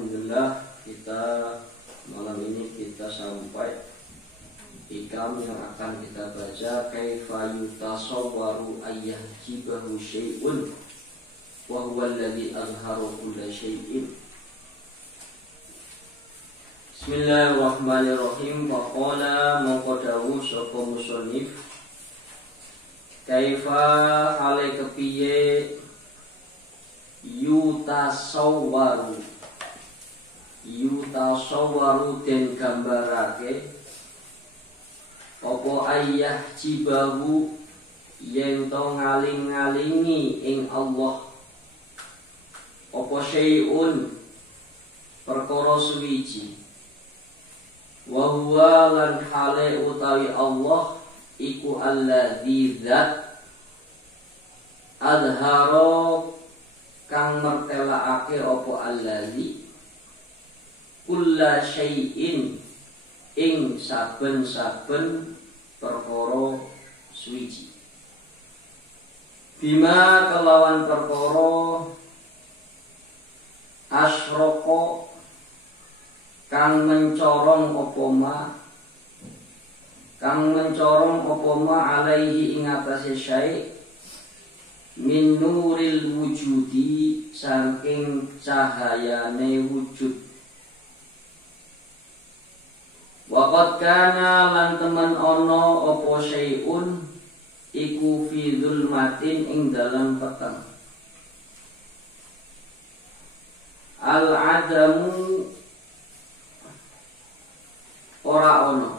Alhamdulillah kita malam ini kita sampai hikam yang akan kita baca. Kaifa yutasawwaru ayyahjibahu syai'un wa huwa alladhi azhara kulla syai'in. Bismillahirrahmanirrahim. Faqala maqadahu sapa musannif kaifa hale kepiye yutasawwaru den gambarake apa ayah jibahu yen to ngaling-ngalingi ing Allah apa syai'un perkara suwiji wa huwa lan hale utawi Allah iku alladzi zat adhara kang mertelaake apa allazi kulla syai'in ing saben-saben perkara suwiji bima kelawan perkara asyroko kang mencorong apa ma alaihi ing atase syai' min nuril wujudi saking cahayane wujud. Waqad kana lan temen ana apa syai'un iku fi zulmatin ing dalam peteng. Al adamu ora ana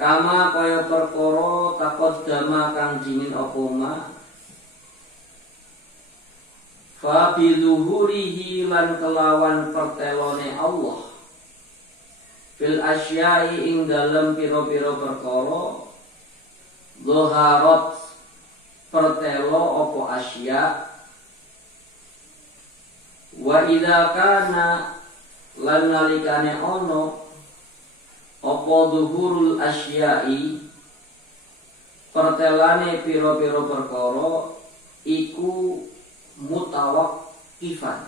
kama kaya perkara taqaddama kang dingin apa ma fa bizuhurihi lan kelawan pertelone Allah fil asya'i ing dalem pira-pira perkara zaharat pertelo apa asya wa idza kana lan nalikane ana apa zuhurul asya'i pertelane pira-pira perkara iku mutawakkifan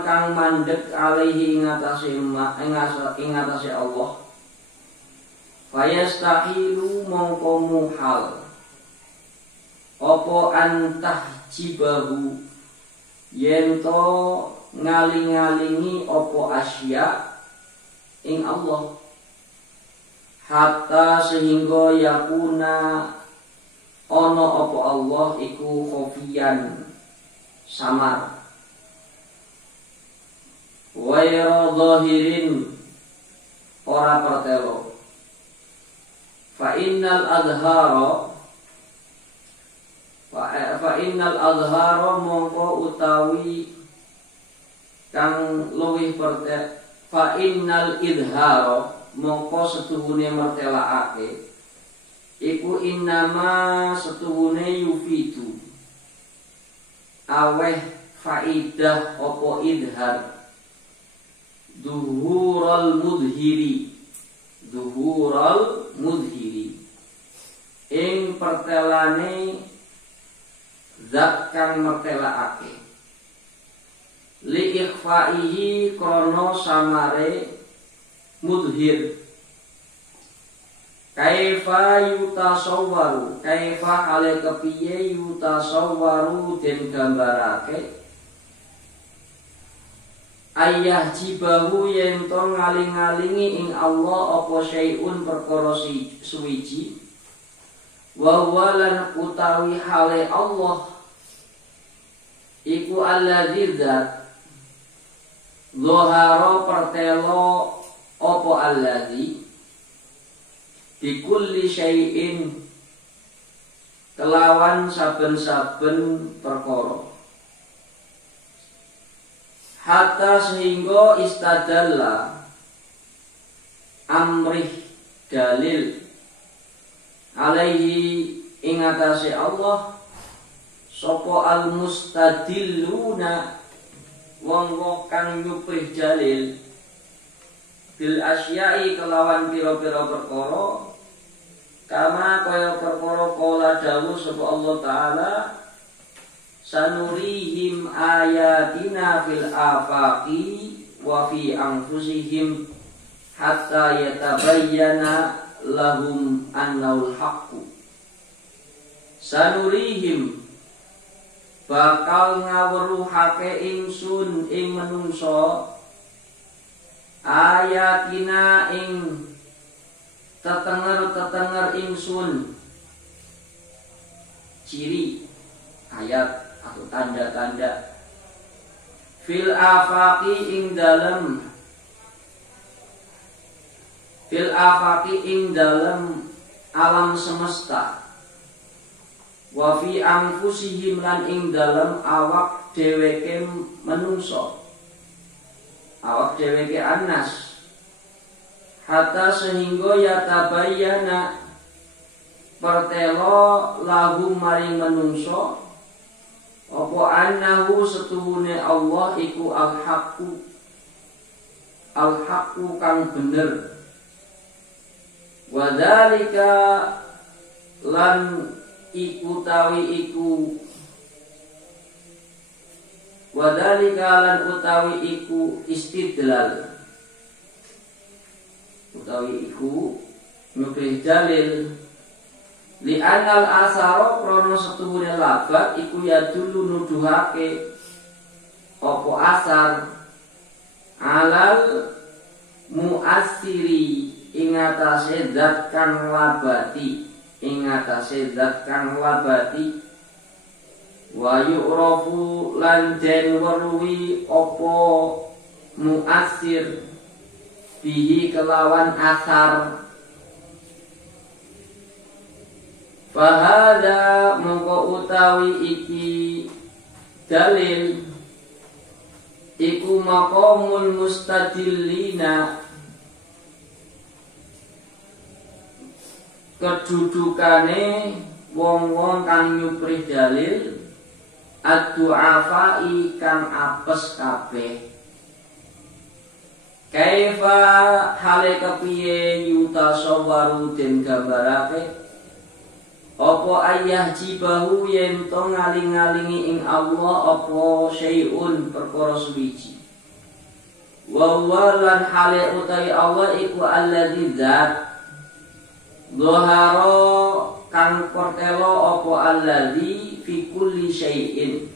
kang mandek alaihi ing atase Allah fayastahilu mongko muhal apa antah jibahu yen to ngaling-ngalingi apa asya ing Allah hatta sehingga yakuna ana apa Allah iku khofiyan samar waira zahirin ora pertelo fa innal adhara mongko utawi kang luwih pertet fa innal idhara mongko setuhune mertelaake iku innama setuhune yufidu aweh faidah apa idhar duhural mudhiri ing pertelane zat kang mertelaake li ikhfaihi krono samare mudhir kaifa yutasawwaru kaifa hale kepiye yutasawwaru den gambarake ayah jibahu yen to ngaling-ngalingi ing Allah apa syai'un perkara suwiji wa walan utawi hale Allah iku alladzi zat Zoharo pertelo opo alladzi bikulli syai'in kelawan saben-saben perkara hatta sehingga istadalla amrih dalil alaihi ing atase Allah sapa al mustadilluna wong kang nyuprih dalil bil asyai kelawan pira-pira perkara kama kaya perkara kala dawuh sapa Allah taala sanurihim ayatina fil afaqi wa fi anfusihim hatta yatabayyana lahum annal haqqu. Sanurihim bakal ngawruhake ingsun ing menungso ayatina ing tetenger ingsun ciri ayat atau tanda-tanda fil afaqi ing dalem alam semesta wa fi anfusihim lan ing dalem awak dheweke menungso awak dheweke anas hatta sehingga yatabayyana pertelo lahum maring menungso apa annahu setuhune Allah iku al-haqqu kang bener wa dzalika lan utawi iku istidlal utawi iku nyukrih dalil li anal asaro krono setuhune labat iku ya dulu nuduhake apa asar alal muasiri ing atase zat kang labati wa yu'rafu lan den weruhi apa muasir bihi kelawan asar fahada mongko utawi iki dalil iku maqamul mustadillina kedudukane wong-wong kang nyuprih dalil ad-du'afai kang apes kabeh kaifa hale kepiye yutasawwaru den gambarake apa ayah jibahu yen to ngaling-alingi ing Allah apa syai'un perkara suwiji wa lan hale utai Allah iku alladzi zat dhahara kang pertelo apa alladzi fi kulli syai'in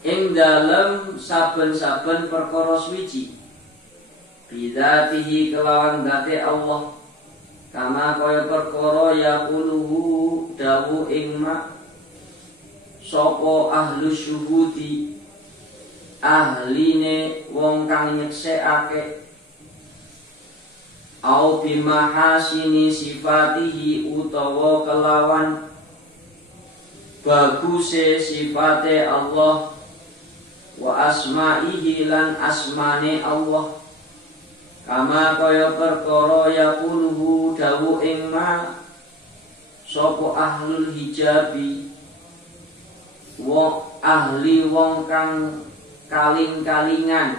ing dalem saben-saben perkara suwiji bidzatihi kelawan dzate Allah kama kaya perkara yaquluhu dawu ing ma sapa ahlu syuhudi ahline wong kang nyeksekake au bimahasini sifatihi utawa kelawan baguse sifate Allah wa asma'ihi lan asmane Allah kama kaya perkara yaquluhu dawu ing ma sapa ahlul hijabi ahli wong kang kaling-kalingan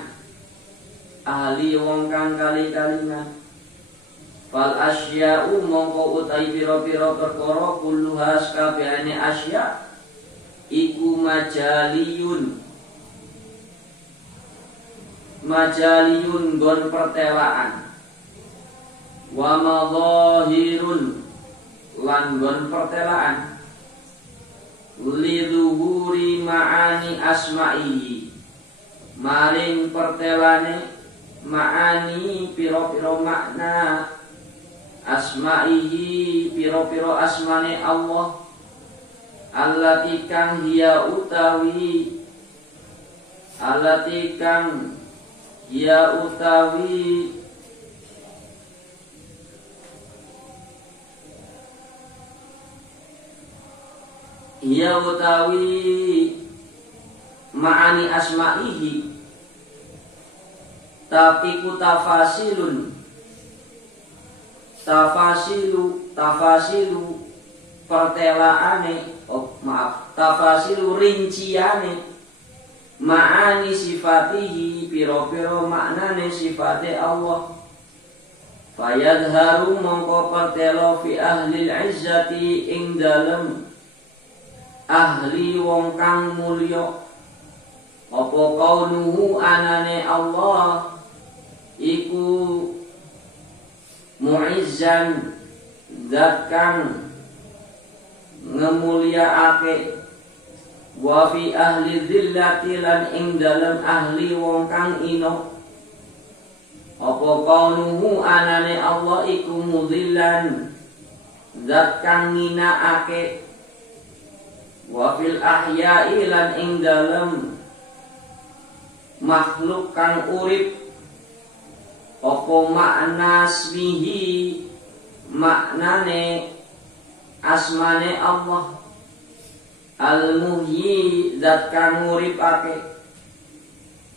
fal asya'u mongko utai pira-pira perkara kulluha sakabehane asya iku majaliyun gon pertelaan wa madhahirun lan gon pertelaan lidhuhuri ma'ani asma'ihi maring pertelane ma'ani pira-pira makna asma'ihi pira-pira asmane Allah allati kang hiya utawi ma'ani asma'ihi tapi ku tafasilu pertelaane tafasilu rinciane ma'ani sifatihi piro-piro maknane sifate Allah. Fayadharu mongko pertelo fi ahli izzati ing dalem ahli wong kang mulya apa kaunuhu anane Allah iku mu'izzan zat kang ngemulyaake wa fi ahli dhillati lan ing dalem ahli wong kang ino apa kaunuhu anane Allah iku mudhillan zat kang nginaake wa fil ahya'i lan ing dalem makhluk kang urip apa makna asmihi maknane asmane Allah al-muhyi zat kang nguripake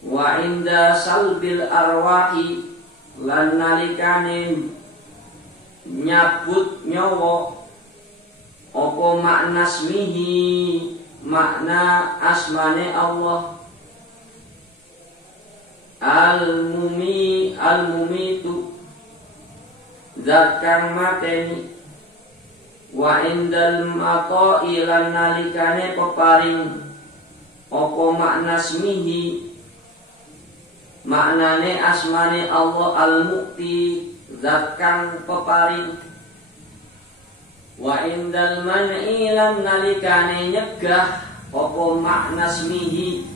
wa inda salbil arwahi lan nalikane nyabut nyawa apa makna asmihi makna asmane Allah al-mumitu zat kang mateni wa indal maqa'i lan nalikane peparing apa makna asmihi maknane asmane Allah al-mu'ti zat kang peparing wa indal man'i lan nalikane nyegah apa makna asmihi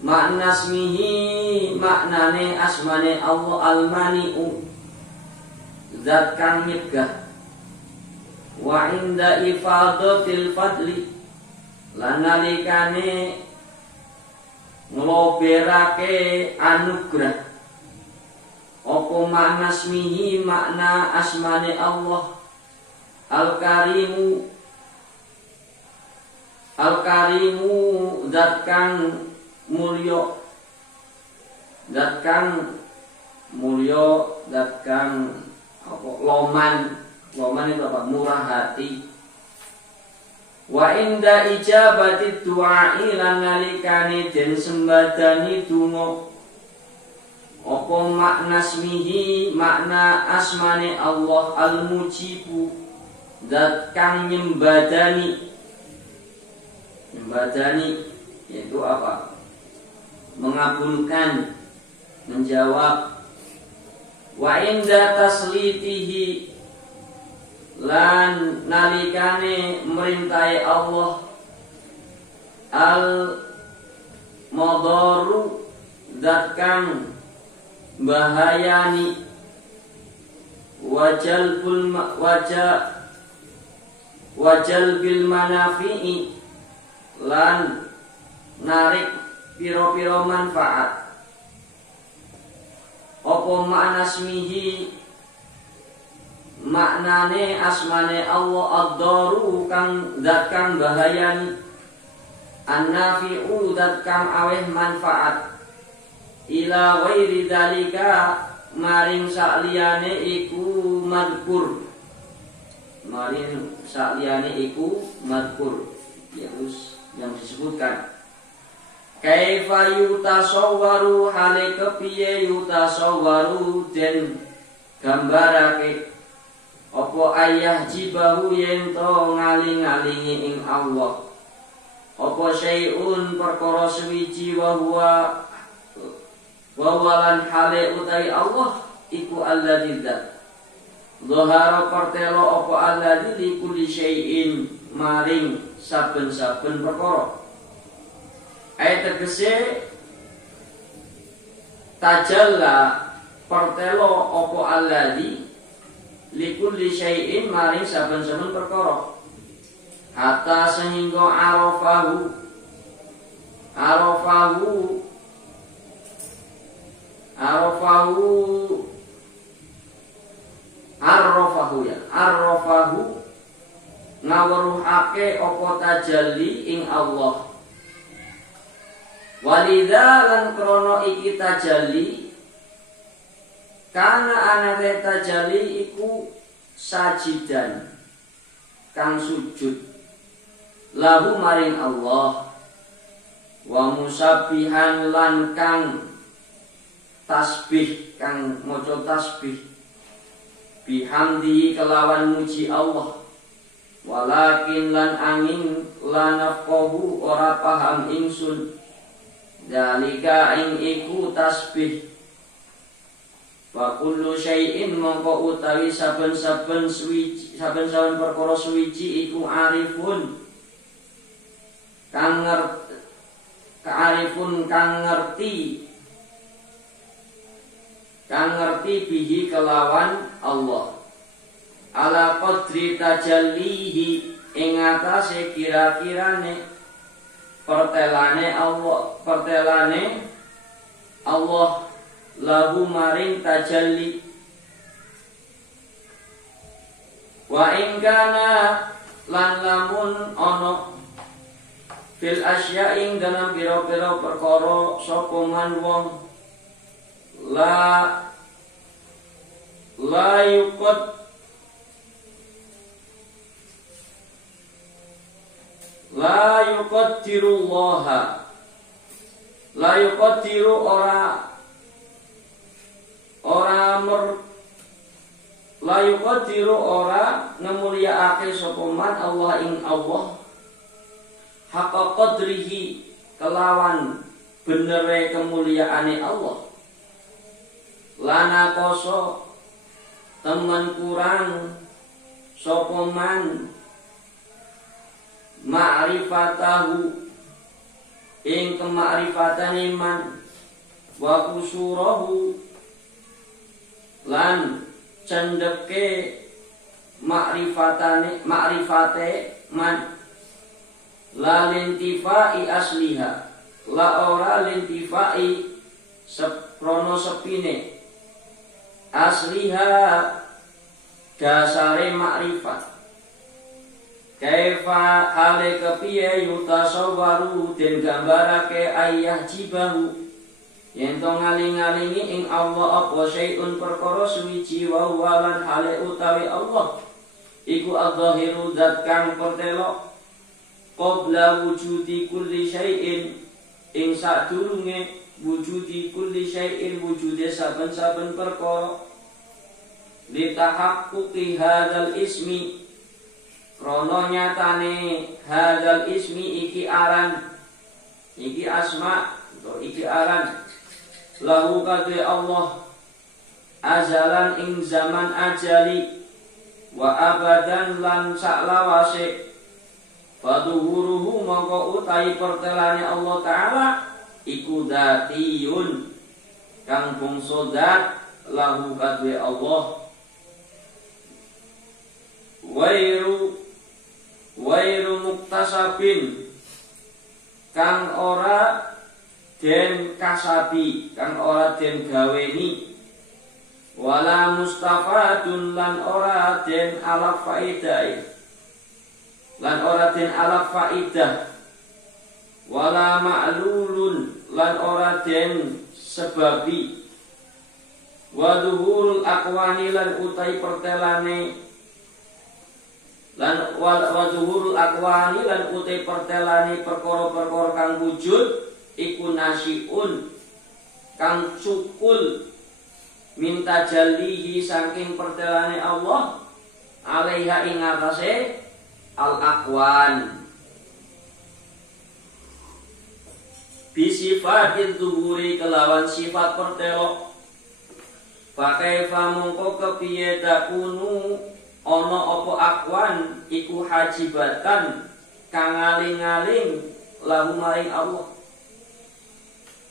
makna asmihi maknane asmane Allah al-mani'u zat kang nyegah wa inda ifadatil fadli lan nalikane ngloberake anugrah apa makna asmihi makna asmane Allah al-karimu zat kang mulya zat kang apa loman itu apa murah hati wa inda ijabati du'ai lan nalikane den sembadani donga apa makna asmihi makna asmane Allah al-mujibu zat kang nyembadani yaitu apa mengabulkan menjawab wa inda taslitihi lan nalikane merintai Allah al-madaru zat kang bahayani wajal bil manafi'i lan narik piro-piro manfaat apa makna asmihi maknane asmane Allah ad-daru kang zat kang bahayani an-nafi'u zat kang aweh manfaat ila ghairi dalika maring sakliyane iku madkur yaitu yang disebutkan kaifa yutasawwaru hale kepiye yutasawwaru den gambarake apa ayah jibahu yento ngaling-alingi ing Allah apa syai'un perkara suwiji wa lan hale utai Allah iku alladzi dzat dhahara pertelo apa alladzi li kulli syai'in maring saben-saben perkara ayat tegese tajalla pertelo apa alladzi likulli syai'in maring saben-saben perkara hatta sehingga arafahu ngawruhake apa tajalli ing Allah walidha lan krana iki tajalli kana anate tajalli iku sajidan kang sujud lahu maring Allah wa musabbihan lan kang tasbih, kang maca tasbih, bihamdihi kelawan muji Allah, walakin lan angin lan nafqahu ora paham ingsun, dalika ing iku tasbih. Wa kullu syai'in mongko utawi saben-saben perkara suwiji iku arifun kang ngerti bihi kelawan Allah, ala qadri tajallihi ing atase kira-kirane pertelane Allah lahu maring tajalli. Wa in kana lan lamun ana fil asyaing dalam pira-pira perkara sapa man wong la yuqaddiru ora ngemulyaake sapa man Allah ing Allah haqqa qadrihi kelawan benere kemuliaane Allah, lana koso temen kurang sapa man ma'rifatahu ing kema'rifatane man, wa kusurahu lan cendeke ma'rifate man, la lintifai asliha la ora lintifai seprono sepine asliha dasare makrifat. Kaifa hale kepiye yutasawwaru den gambarake ayah jibahu yen to ngaling-alingi ing Allah apa syai'un perkara suwiji wa walan hale utawi Allah iku adzahiru zat kang pertelo qabla wujudi kulli syai'in ing sadurunge wujudi kulli syai'in wujude saben-saben perkara litahaqquqi hadzal ismi krana nyatane hadzal ismi iki aran iki asma atau iki aran lahu kadhe Allah azalan ing zaman ajali wa abadan lan saklawase faduhuruhu mongko utahi pertelane Allah Ta'ala iku datiyun kang bangsa dat lahu kadhe Allah wairu muktasabin kang ora den kasabi, kang ora den gaweni, wala mustafadun lan ora den alaf faidah, lan ora den alaf faidah, wala ma'lulun lan ora den sebabi, wa duhurul aqwani lan utai pertelane lan waduhurul akwani lan utai pertelani perkara-perkara kang wujud iku nasiun kang cukul minta jalihi saking pertelani Allah alaiha ing atase al akwan bisifatil zuhuri kelawan sifat pertelo pakai famongko kepiye takunu ono opo akwan iku hajibatan kang ngaling-ngaling lahu maring Allah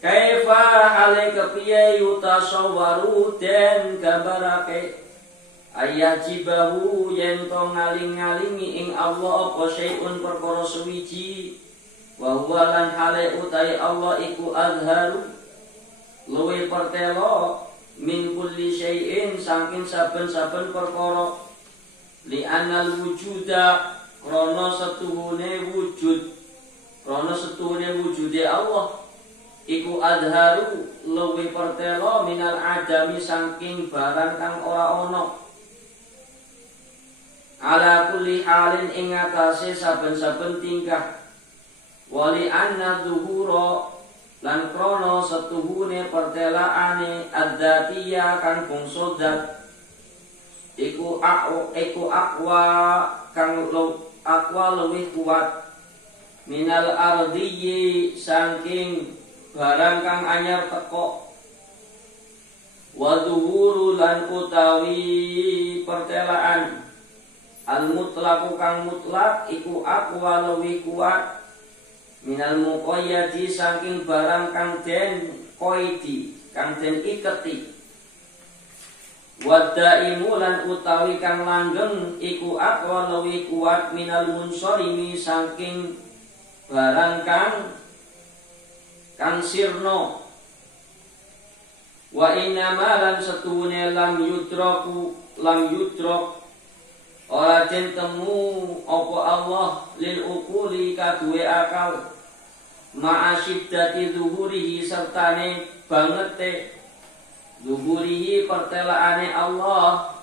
kaifa hale kepiye yutasawwaru den gambarake ayajibahu yen to ngaling-ngalingi ing Allah apa syai'un perkara suwiji wa huwa lan hale utai Allah iku azharu luwe pertelo min kulli syai'in saking saben-saben perkara li anal wujuda krana setuhune wujude Allah iku adharu luwih pertelo minal adami saking barang kang ora ana ala kulli halin ing atase saben-saben tingkah wali anna zuhura lan krono setuhune pertelaane ad-dzatiyah kang bangsa zat iku aqwa kang aqwa luwih kuat minal ardiyyi saking barang kang anyar teko wa zuhuru lan utawi pertelaan al mutlaqu kang mutlak iku aqwa luwih kuat minal muqayyadi saking barang kang den qaidi kang den iketi waddaimu lan utawi kang langgeng iku aqwa luwih kuat minal munsharimi saking barang kang sirna wa innama lan setune lam yudrak ora den temu apa Allah lil uquli kaduwe akal ma'asyiddati zuhurihi sertane bangete zuhurihi pertelaane Allah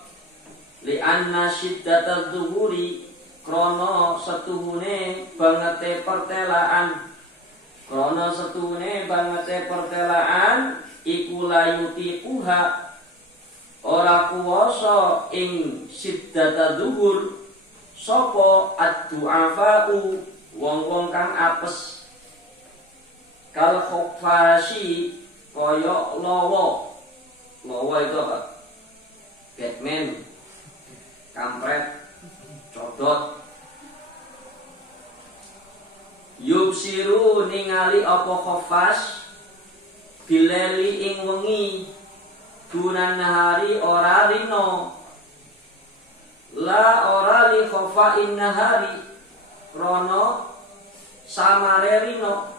li anna syiddata zuhuri krono setuhune bangete pertelaan iku layuti kuha ora kuwasa ing syiddata zuhur sapa ad-du'afa'u wong-wong kang apes kal khufasi koyo lowo itu apa? Batman, kampret, codot. Yubsiru ningali apa khufas bileli ing wengi dunan nahari ora rino la ora li khofain nahari rono samare rino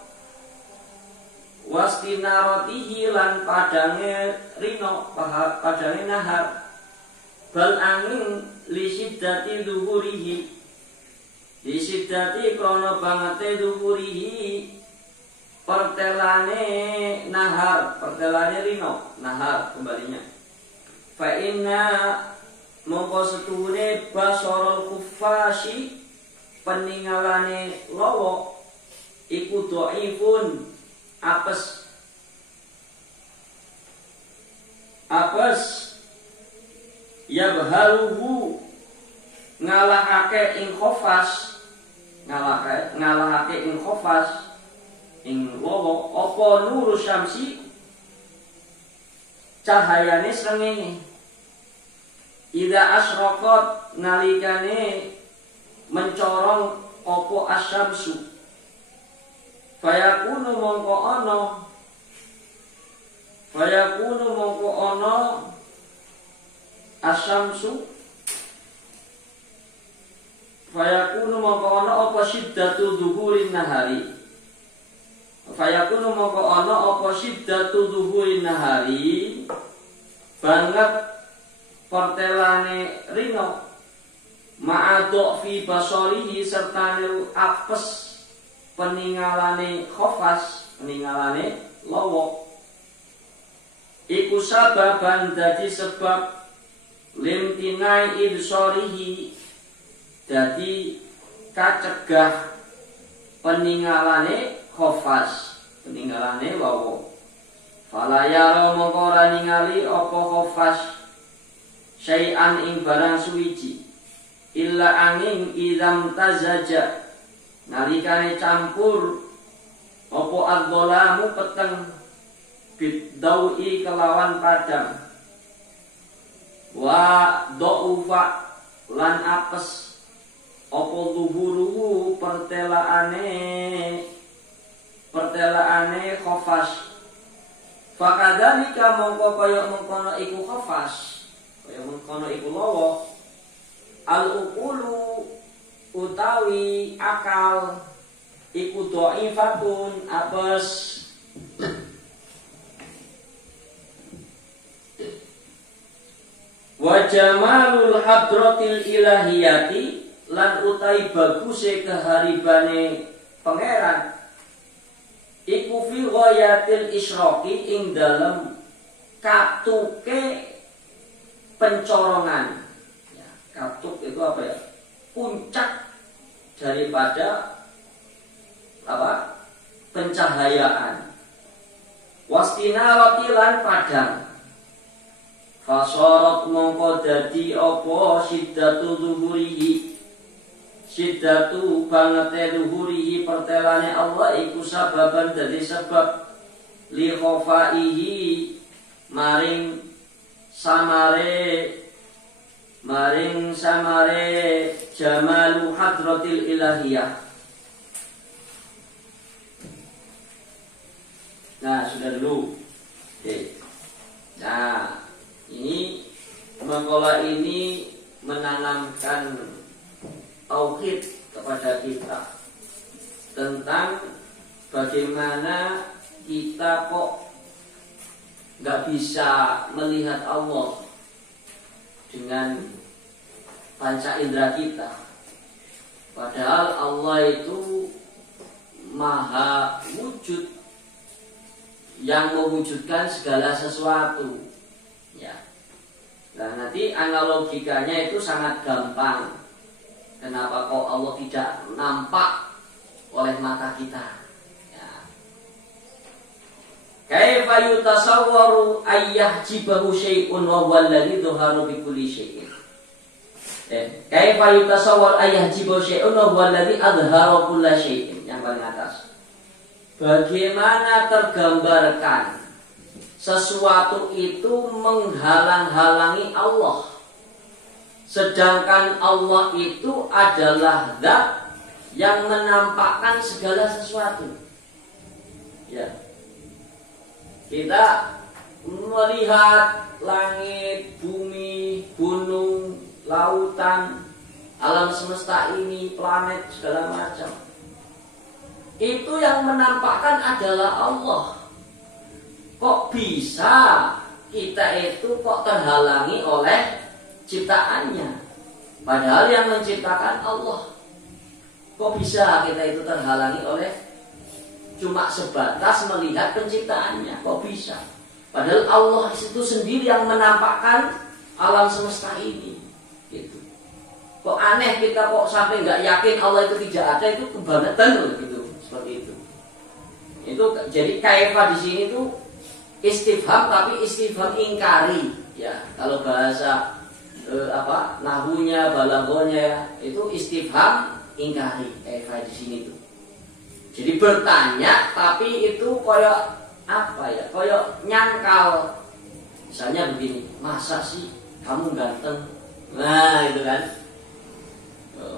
wastinaratihi lan padange rino padange nahar bal angin li siddati zuhurihi li siddati krono bangate zuhurihi pertelane nahar pertelane rino nahar kembalinya fa inna mongko setuhune basarul kuffasi peningalane lowo iku dhaifun apes yabhaluhu ngalahake ing khofas ngalahake ing khofas ing lowo apa nuru syamsi cahayane srengenge ida asraqat nalikane mencorong apa asyamsu fayakunu mongko ana asyamsu fayakunu mongko ana apa syiddatu zuhurin nahari fayakunu mongko ana apa syiddatu zuhurin nahari banget pertelane rino ma'adok fi basorihi serta apes peningalane khofas peningalane lowo iku sababan dadi sebab limtinai ibsorihi dadi kacegah peningalane khofas peningalane lowo falayaro mongko ora ningali apa khofas syai'an ing barang suwiji illa angin idam tazaja nalikane campur apa adzalamu peteng biddaui kelawan padang wa dhaufa lan apes apa zuhuruhu pertelaane khofas fakadzalika mongko kaya mengkono iku khofas kaya mengkono iku lawa al-uqulu utawi akal iku dhaifatun apes wa jamalul hadratil ilahiyati lan utai baguse keharibane pangeran iku fi ghayatil isyraqi ing dalem katuke pencorongan ya, katuk itu apa ya puncak daripada pencahayaan. Wastina wakilan padang. Fasorot mongko dadi apa siddatu luhurihi, siddatu bangete luhurihi pertelane Allah iku sababan dadi sebab li khofaihi maring samare jamalu hadratil ilahiyah. Nah, sudah dulu. Oke. Nah, ini mengkola ini menanamkan tauhid kepada kita tentang bagaimana kita kok nggak bisa melihat Allah dengan panca indera kita. Padahal Allah itu maha wujud yang mewujudkan segala sesuatu. Ya. Nah, nanti analogikanya itu sangat gampang. Kenapa kok Allah tidak nampak oleh mata kita? Ya. Kaifa yutasawwaru ayyahjibahu syai'un wa huwa alladhi dhaharu bi kulli syai'in. Kaifa yutasawwaru ayyahjibahu syai'un wa huwa alladhi adhara kulla syai'in. Yang paling atas. Bagaimana tergambarkan sesuatu itu menghalang-halangi Allah, sedangkan Allah itu adalah zat yang menampakkan segala sesuatu. Ya. Kita melihat langit, bumi, gunung, lautan, alam semesta ini, planet, segala macam. Itu yang menampakkan adalah Allah. Kok bisa kita itu kok terhalangi oleh ciptaannya? Padahal yang menciptakan Allah. Kok bisa kita itu terhalangi oleh cuma sebatas melihat penciptaannya? Kok bisa? Padahal Allah itu sendiri yang menampakkan alam semesta ini. Gitu. Kok aneh kita kok sampai nggak yakin Allah itu tidak ada, itu kebangetan loh gitu. Seperti itu. Itu jadi kaifa di sini tuh istifham, tapi istifham ingkari. Ya, kalau bahasa nahunya, balaghonya itu istifham ingkari. Kaifa di sini tuh. Jadi bertanya tapi itu koyok apa ya? Koyok nyangkal. Misalnya begini, masa sih kamu ganteng? Nah, itu kan.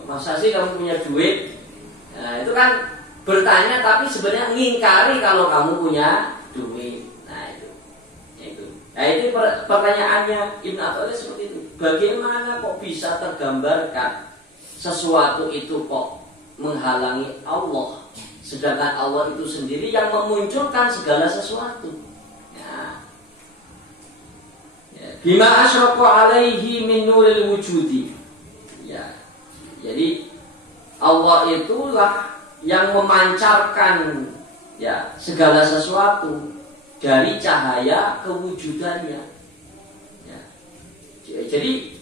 Masa sih kamu punya duit? Nah, itu kan bertanya tapi sebenarnya ngingkari kalau kamu punya duit. Nah itu. Nah itu pertanyaannya Ibn Athaillah seperti itu. Bagaimana kok bisa tergambarkan sesuatu itu kok menghalangi Allah, sedangkan Allah itu sendiri yang memunculkan segala sesuatu. Bima asyraqa alaihi min nuril wujudi. Ya. Jadi Allah itulah yang memancarkan ya segala sesuatu dari cahaya kewujudannya. Ya. Jadi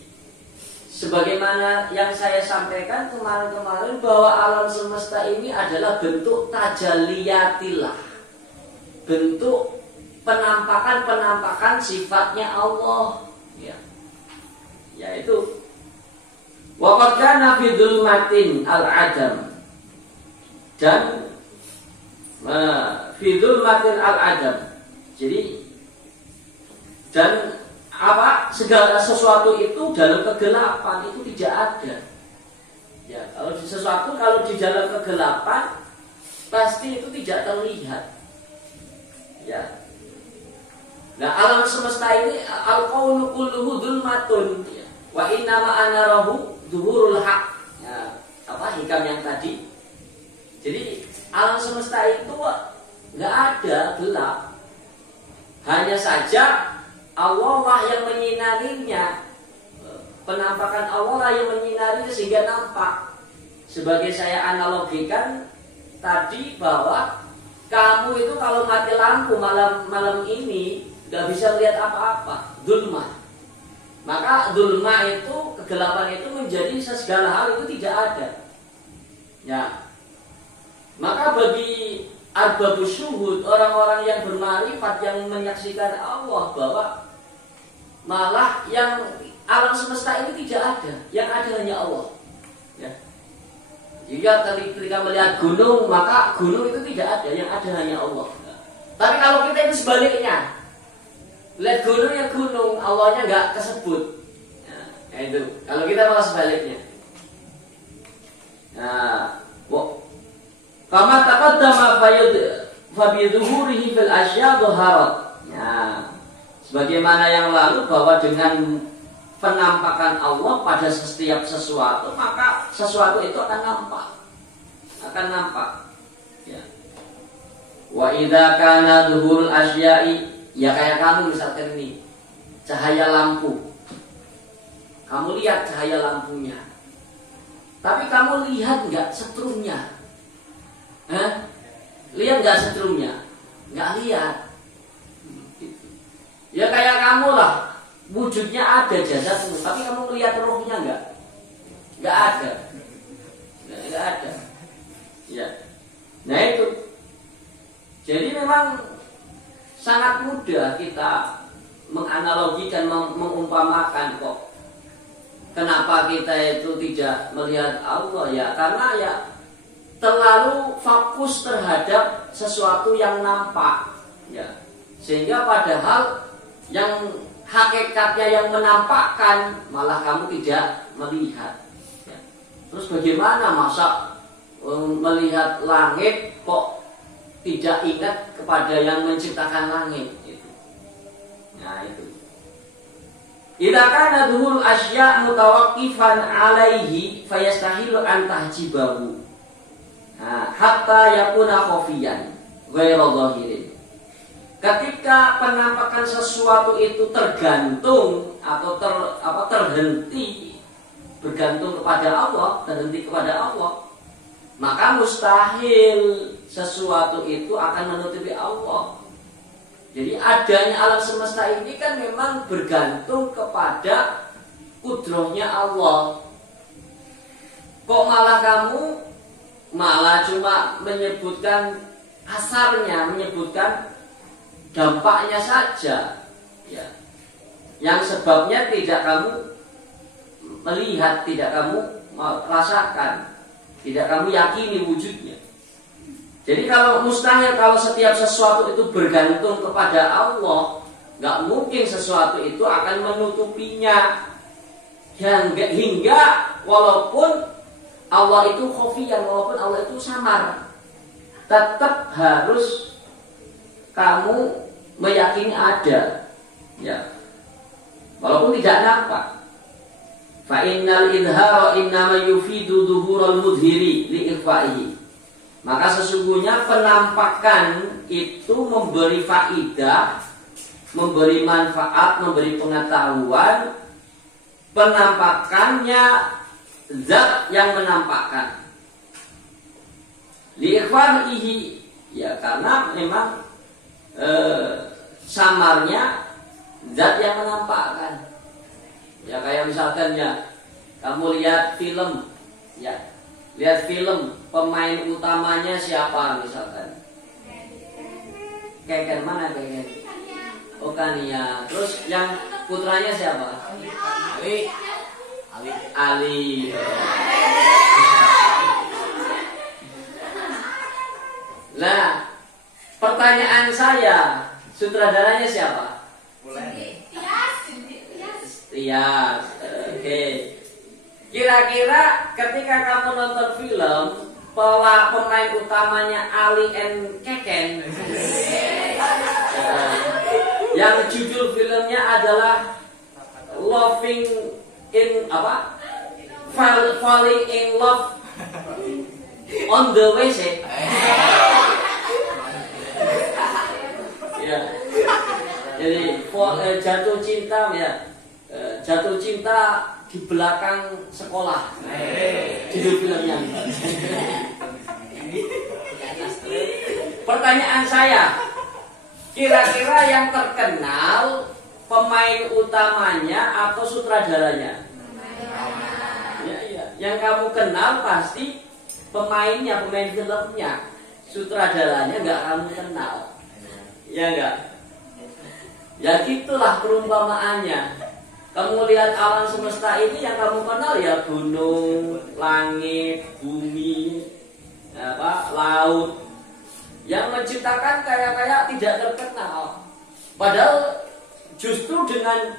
sebagaimana yang saya sampaikan kemarin bahwa alam semesta ini adalah bentuk tajalliyatillah, bentuk penampakan sifatnya Allah. Ya. Yaitu waqad kana fi dzulmatin al-adam, dan fi dzulmatin al-adam. Jadi dan apa segala sesuatu itu dalam kegelapan itu tidak ada. Ya, kalau sesuatu kalau di dalam kegelapan pasti itu tidak terlihat. Ya. Nah, alam semesta ini al-qaulu kulluhu dzulmatun. Ya. Wa inna ma anarahu zuhurul haq. Ya, apa hikam yang tadi? Jadi alam semesta itu nggak ada gelap, hanya saja Allah lah yang menyinarinya, penampakan Allah lah yang menyinarinya sehingga nampak. Sebagai saya analogikan tadi bahwa kamu itu kalau mati lampu malam ini nggak bisa lihat apa-apa, dzulmah. Maka dzulmah itu, kegelapan itu menjadi segala hal itu tidak ada. Ya. Maka bagi arbabus syuhud, orang-orang yang bermarifat yang menyaksikan Allah bahwa malah yang alam semesta ini tidak ada, yang ada hanya Allah. Ya. Jika ketika melihat gunung, maka gunung itu tidak ada, yang ada hanya Allah. Tapi kalau kita itu sebaliknya, lihat gunung ya gunung, Allahnya nggak kesebut. Nah, itu. Kalau kita malah sebaliknya. Nah, kama taqaddama fa bi dhuhurihi fil asya' dhaharat. Nah, sebagaimana yang lalu bahwa dengan penampakan Allah pada setiap sesuatu, maka sesuatu itu akan nampak. Ya. Wa idza kana dhuhurul asya'i, ya kayak kamu misalkan ini, cahaya lampu. Kamu lihat cahaya lampunya. Tapi kamu lihat enggak setrumnya? Lihat enggak setrumnya? Enggak lihat. Ya kayak kamu lah, wujudnya ada jasadmu, tapi kamu melihat rohnya enggak? Enggak ada. Enggak ada. Ya. Nah itu. Jadi memang sangat mudah kita menganalogikan, mengumpamakan kok. Kenapa kita itu tidak melihat Allah ya? Karena ya terlalu fokus terhadap sesuatu yang nampak, ya. Sehingga padahal yang hakikatnya yang menampakkan malah kamu tidak melihat. Ya. Terus bagaimana masa melihat langit kok tidak ingat kepada yang menciptakan langit? Itu. Nah itu. Idza kana dhuhul asya' mutawaqqifan 'alaihi fayastahilu an tahjibahu. Nah, hatta yakuna khafiyan ghairu dhahirin. Ketika penampakan sesuatu itu tergantung atau terhenti bergantung kepada Allah, terhenti kepada Allah, maka mustahil sesuatu itu akan menutupi Allah. Jadi adanya alam semesta ini kan memang bergantung kepada kudrohnya Allah. Kok malah kamu cuma menyebutkan asarnya, menyebutkan dampaknya saja, ya. Yang sebabnya tidak kamu melihat, tidak kamu rasakan, tidak kamu yakini wujudnya. Jadi kalau mustahil kalau setiap sesuatu itu bergantung kepada Allah, nggak mungkin sesuatu itu akan menutupinya. Hingga walaupun Allah itu khofiyan, walaupun Allah itu samar, tetap harus kamu meyakini ada, ya. Walaupun tidak nampak. Fa innal idhara innama yufidu dhuhural mudhiri li ikhfa'ihi. Maka sesungguhnya penampakan itu memberi faidah, memberi manfaat, memberi pengetahuan. Penampakannya zat yang menampakkan. Li'ikhfarihi, ya karena memang samarnya zat yang menampakkan. Ya kayak misalkan ya, kamu lihat film, ya. Lihat film, pemain utamanya siapa misalkan? Kayak mana kayak? Oh Kania. Terus yang putranya siapa? Ali. Nah, pertanyaan saya, sutradaranya siapa? Tias. Oke. Kira-kira ketika kamu nonton film bahwa pemain utamanya Ali and Keken, yang judul filmnya adalah Falling in Love on the WC. Ya. Jadi jatuh cinta ya. Jatuh cinta di belakang sekolah. Judul filmnya. Pertanyaan saya, kira-kira yang terkenal pemain utamanya atau sutradaranya? Ya. Yang kamu kenal pasti pemainnya, pemain filmnya, sutradaranya nggak kamu kenal, ya nggak? Ya gitulah perumpamaannya. Kamu lihat alam semesta ini yang kamu kenal ya gunung, langit, bumi, laut. Yang menciptakan kayak tidak terkenal. Padahal justru dengan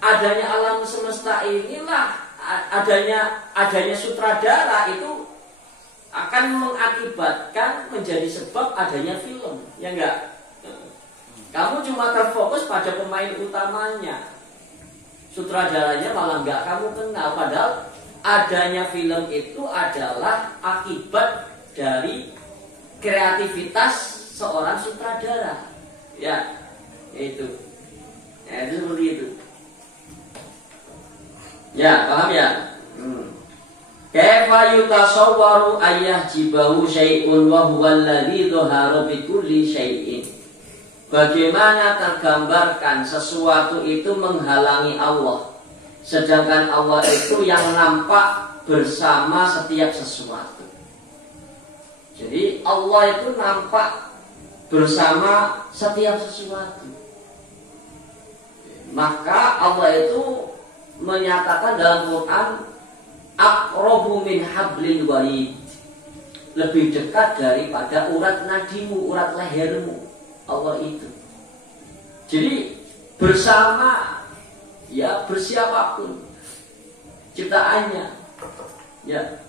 adanya alam semesta inilah adanya sutradara itu akan mengakibatkan menjadi sebab adanya film, ya enggak? Kamu cuma terfokus pada pemain utamanya. Sutradaranya malah nggak kamu kenal, padahal adanya film itu adalah akibat dari kreativitas seorang sutradara, ya itu seperti itu, ya paham ya? Kaifa yutasawwaru ayyahjibahu syai'un wa huwa alladzi dhahara bi kulli syai'in. Bagaimana tergambarkan sesuatu itu menghalangi Allah, sedangkan Allah itu yang nampak bersama setiap sesuatu. Jadi Allah itu nampak bersama setiap sesuatu. Maka Allah itu menyatakan dalam Quran, aqrabu min hablil warid, lebih dekat daripada urat nadimu, urat lehermu. Allah itu. Jadi bersama ya bersiapapun ciptaannya, ya,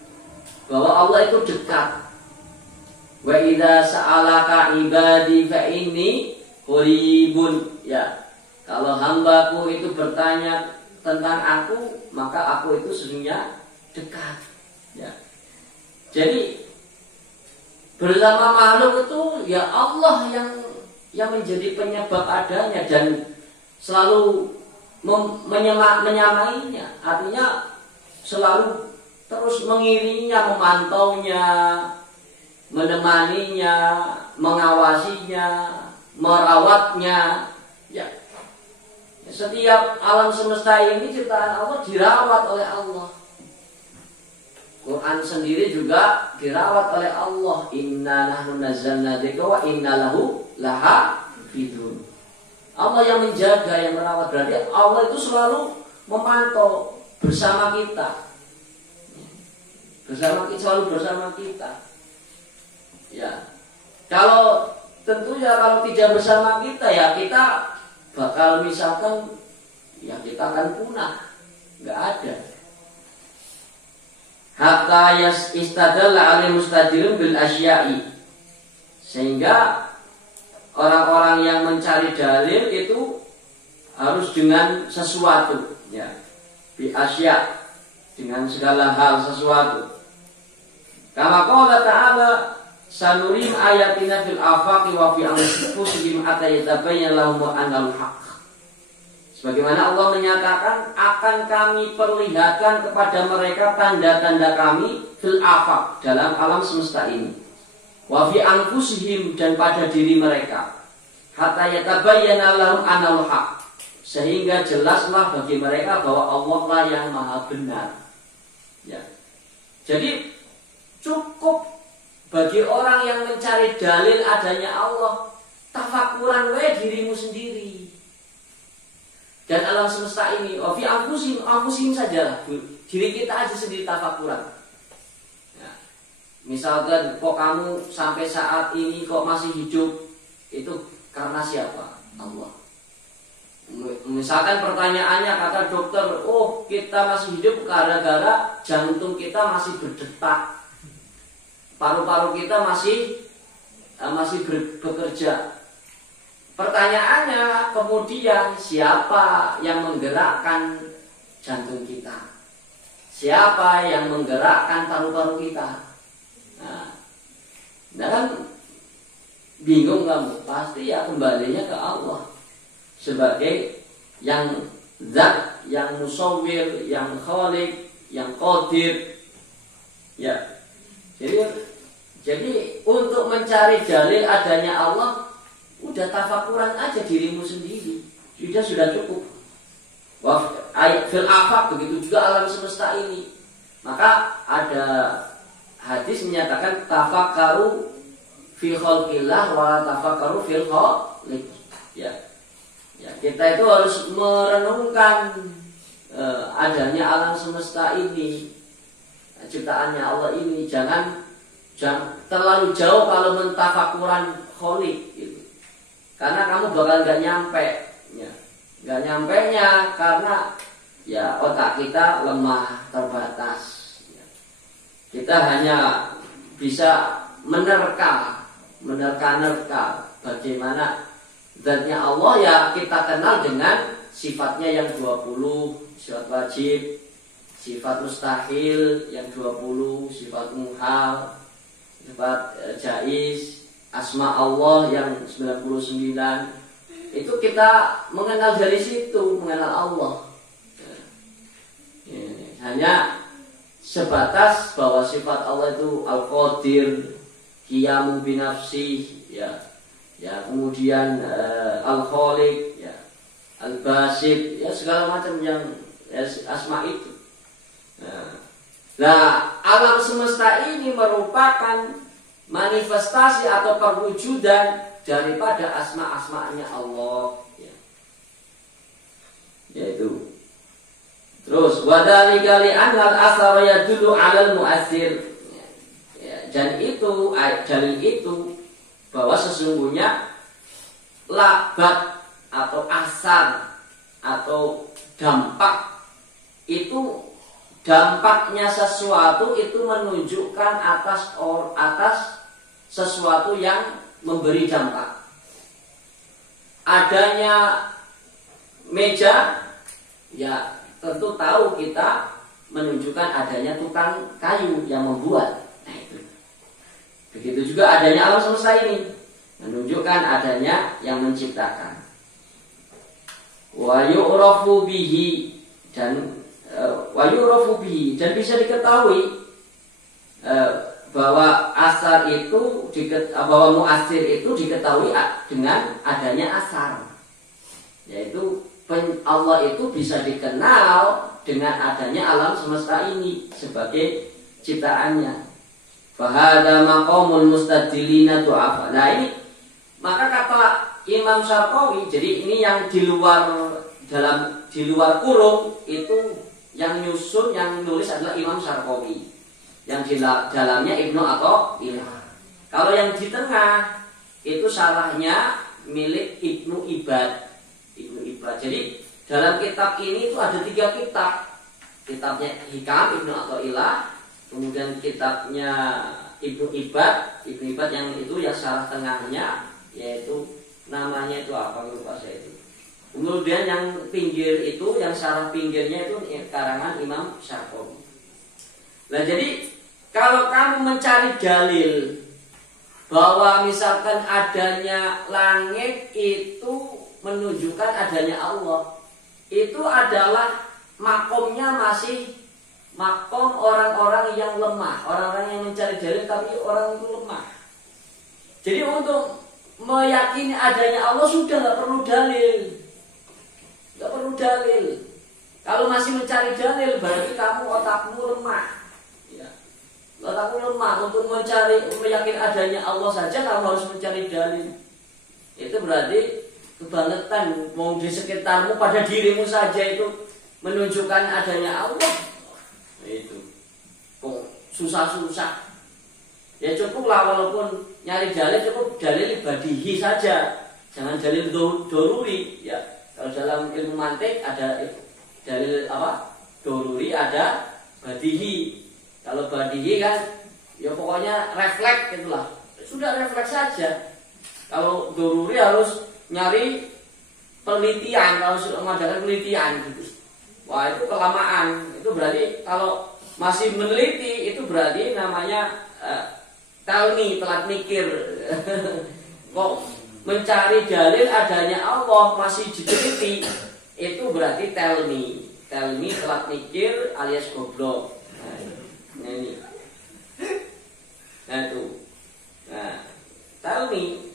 bahwa Allah itu dekat. Wa idza sa'alaka ibadi fa inni qaribun, ya. Kalau hambaku itu bertanya tentang aku, maka aku itu sesungguhnya dekat, ya. Jadi bersama makhluk itu ya Allah yang menjadi penyebab adanya dan selalu menyamainya, artinya selalu terus mengiringinya, memantaunya, menemaninya, mengawasinya, merawatnya, ya. Setiap alam semesta ini ciptaan Allah dirawat oleh Allah. Quran sendiri juga dirawat oleh Allah. Inna nahnu nazzalna dzikra wa inna lahu lahafidun. Allah yang menjaga, yang merawat. Berarti Allah itu selalu memantau bersama kita. Selalu bersama kita. Ya. Kalau tentunya kalau tidak bersama kita, ya kita bakal misalkan ya kita akan punah. Enggak ada. Hatta istadalla alaihi mustadirun bil asya'i, sehingga orang-orang yang mencari dalil itu harus dengan sesuatu, ya, bi asya', dengan segala hal sesuatu. Kama qala ta'ala sanurim ayatina fil afaqi wa fi anfusihim hatta yatabayyana lahum annal haqq. Sebagaimana Allah menyatakan, akan kami perlihatkan kepada mereka tanda-tanda kami fil afaq, dalam alam semesta ini, wa fi anfusihim, dan pada diri mereka, hatta yatabayyana lahum annal haqq, sehingga jelaslah bagi mereka bahwa Allah lah yang maha benar, ya. Jadi cukup bagi orang yang mencari dalil adanya Allah, tafakuran dirimu sendiri dan alam semesta ini. Fi anfusihim saja, diri kita aja sendiri tafakuran, ya. Misalkan kok kamu sampai saat ini kok masih hidup, itu karena siapa? Allah. Misalkan pertanyaannya kata dokter, oh kita masih hidup gara-gara jantung kita masih berdetak, paru-paru kita masih bekerja. Pertanyaannya kemudian, siapa yang menggerakkan jantung kita? Siapa yang menggerakkan paru-paru kita? Nah kan bingung kamu, pasti ya kembalinya ke Allah sebagai yang zat, yang musawwir, yang khaliq, yang qadir, ya. Jadi untuk mencari dalil adanya Allah, udah tafakuran aja dirimu sendiri, sudah cukup. Ayat fil afaq, begitu juga alam semesta ini. Maka ada hadis menyatakan tafakkaru fi khalqillah wa tafakkaru fil khaliq. Ya. Ya, kita itu harus merenungkan adanya alam semesta ini, ciptaannya Allah ini. Jangan terlalu jauh kalau mentafakuran khaliq gitu. Karena kamu bakal gak nyampe, ya. Gak nyampenya karena ya otak kita lemah, terbatas. Ya. Kita hanya bisa menerka bagaimana zatnya Allah, ya kita kenal dengan sifatnya yang 20, sifat wajib, sifat mustahil yang 20, sifat muhal, sifat jaiz, asma Allah yang 99. Itu kita mengenal dari situ, mengenal Allah. Hanya sebatas bahwa sifat Allah itu al-qadir, qiyamu binafsi, ya kemudian al-khaliq, ya al-basit, ya segala macam yang asma itu. Nah, alam semesta ini merupakan manifestasi atau perwujudan daripada asma-asma'nya Allah, ya. Yaitu terus wadhalika li anna al-athara yadullu 'ala al-mu'aththir. Ya, dan itu dalil itu bahwa sesungguhnya labat atau asar atau dampak itu, dampaknya sesuatu itu menunjukkan atas sesuatu yang memberi dampak. Adanya meja, ya tentu tahu kita menunjukkan adanya tukang kayu yang membuat. Nah itu. Begitu juga adanya alam semesta ini menunjukkan adanya yang menciptakan. Wa yu'rafu bihi, dan dan bisa diketahui bahwa asar itu bahwa muasir itu diketahui dengan adanya asar, yaitu Allah itu bisa dikenal dengan adanya alam semesta ini sebagai ciptaannya. Fahada maqamul mustadillina du'afa. Nah ini maka kata Imam Syarqawi, jadi ini yang di luar kurung itu yang nyusun, yang nulis adalah Imam Syarqawi. Yang di dalamnya Ibnu Athaillah. Kalau yang di tengah itu syarahnya milik Ibnu Ibad. Jadi dalam kitab ini itu ada 3 kitab. Kitabnya Hikam Ibnu Athaillah, kemudian kitabnya Ibnu Ibad yang itu yang syarah tengahnya, yaitu namanya itu apa lupa saya itu. Kemudian yang pinggir itu, yang syarah pinggirnya itu karangan Imam Syarqawi. Nah jadi kalau kamu mencari dalil bahwa misalkan adanya langit itu menunjukkan adanya Allah, itu adalah makomnya masih makom orang-orang yang lemah, orang-orang yang mencari dalil tapi orang itu lemah. Jadi untuk meyakini adanya Allah sudah nggak perlu dalil. Kalau masih mencari dalil berarti kamu otakmu lemah. Otakmu lemah untuk meyakini adanya Allah saja kamu harus mencari dalil. Itu berarti kebangetan. Mau di sekitarmu, pada dirimu saja itu menunjukkan adanya Allah. Itu susah-susah. Ya cukuplah walaupun nyari dalil, cukup dalil badihi saja. Jangan dalil doruri. Ya kalau dalam ilmu mantik ada dalil apa? Doruri, ada badihi. Kalau badihi kan ya pokoknya refleks itulah. Sudah refleks saja. Kalau doruri harus nyari penelitian, kalau sudah mengadakan penelitian gitu. Wah itu kelamaan. Itu berarti kalau masih meneliti itu berarti namanya telat mikir. Kok mencari dalil adanya Allah masih diteliti, itu berarti telmi telat mikir alias goblok. Nah ini. Nah itu. Nah, telmi.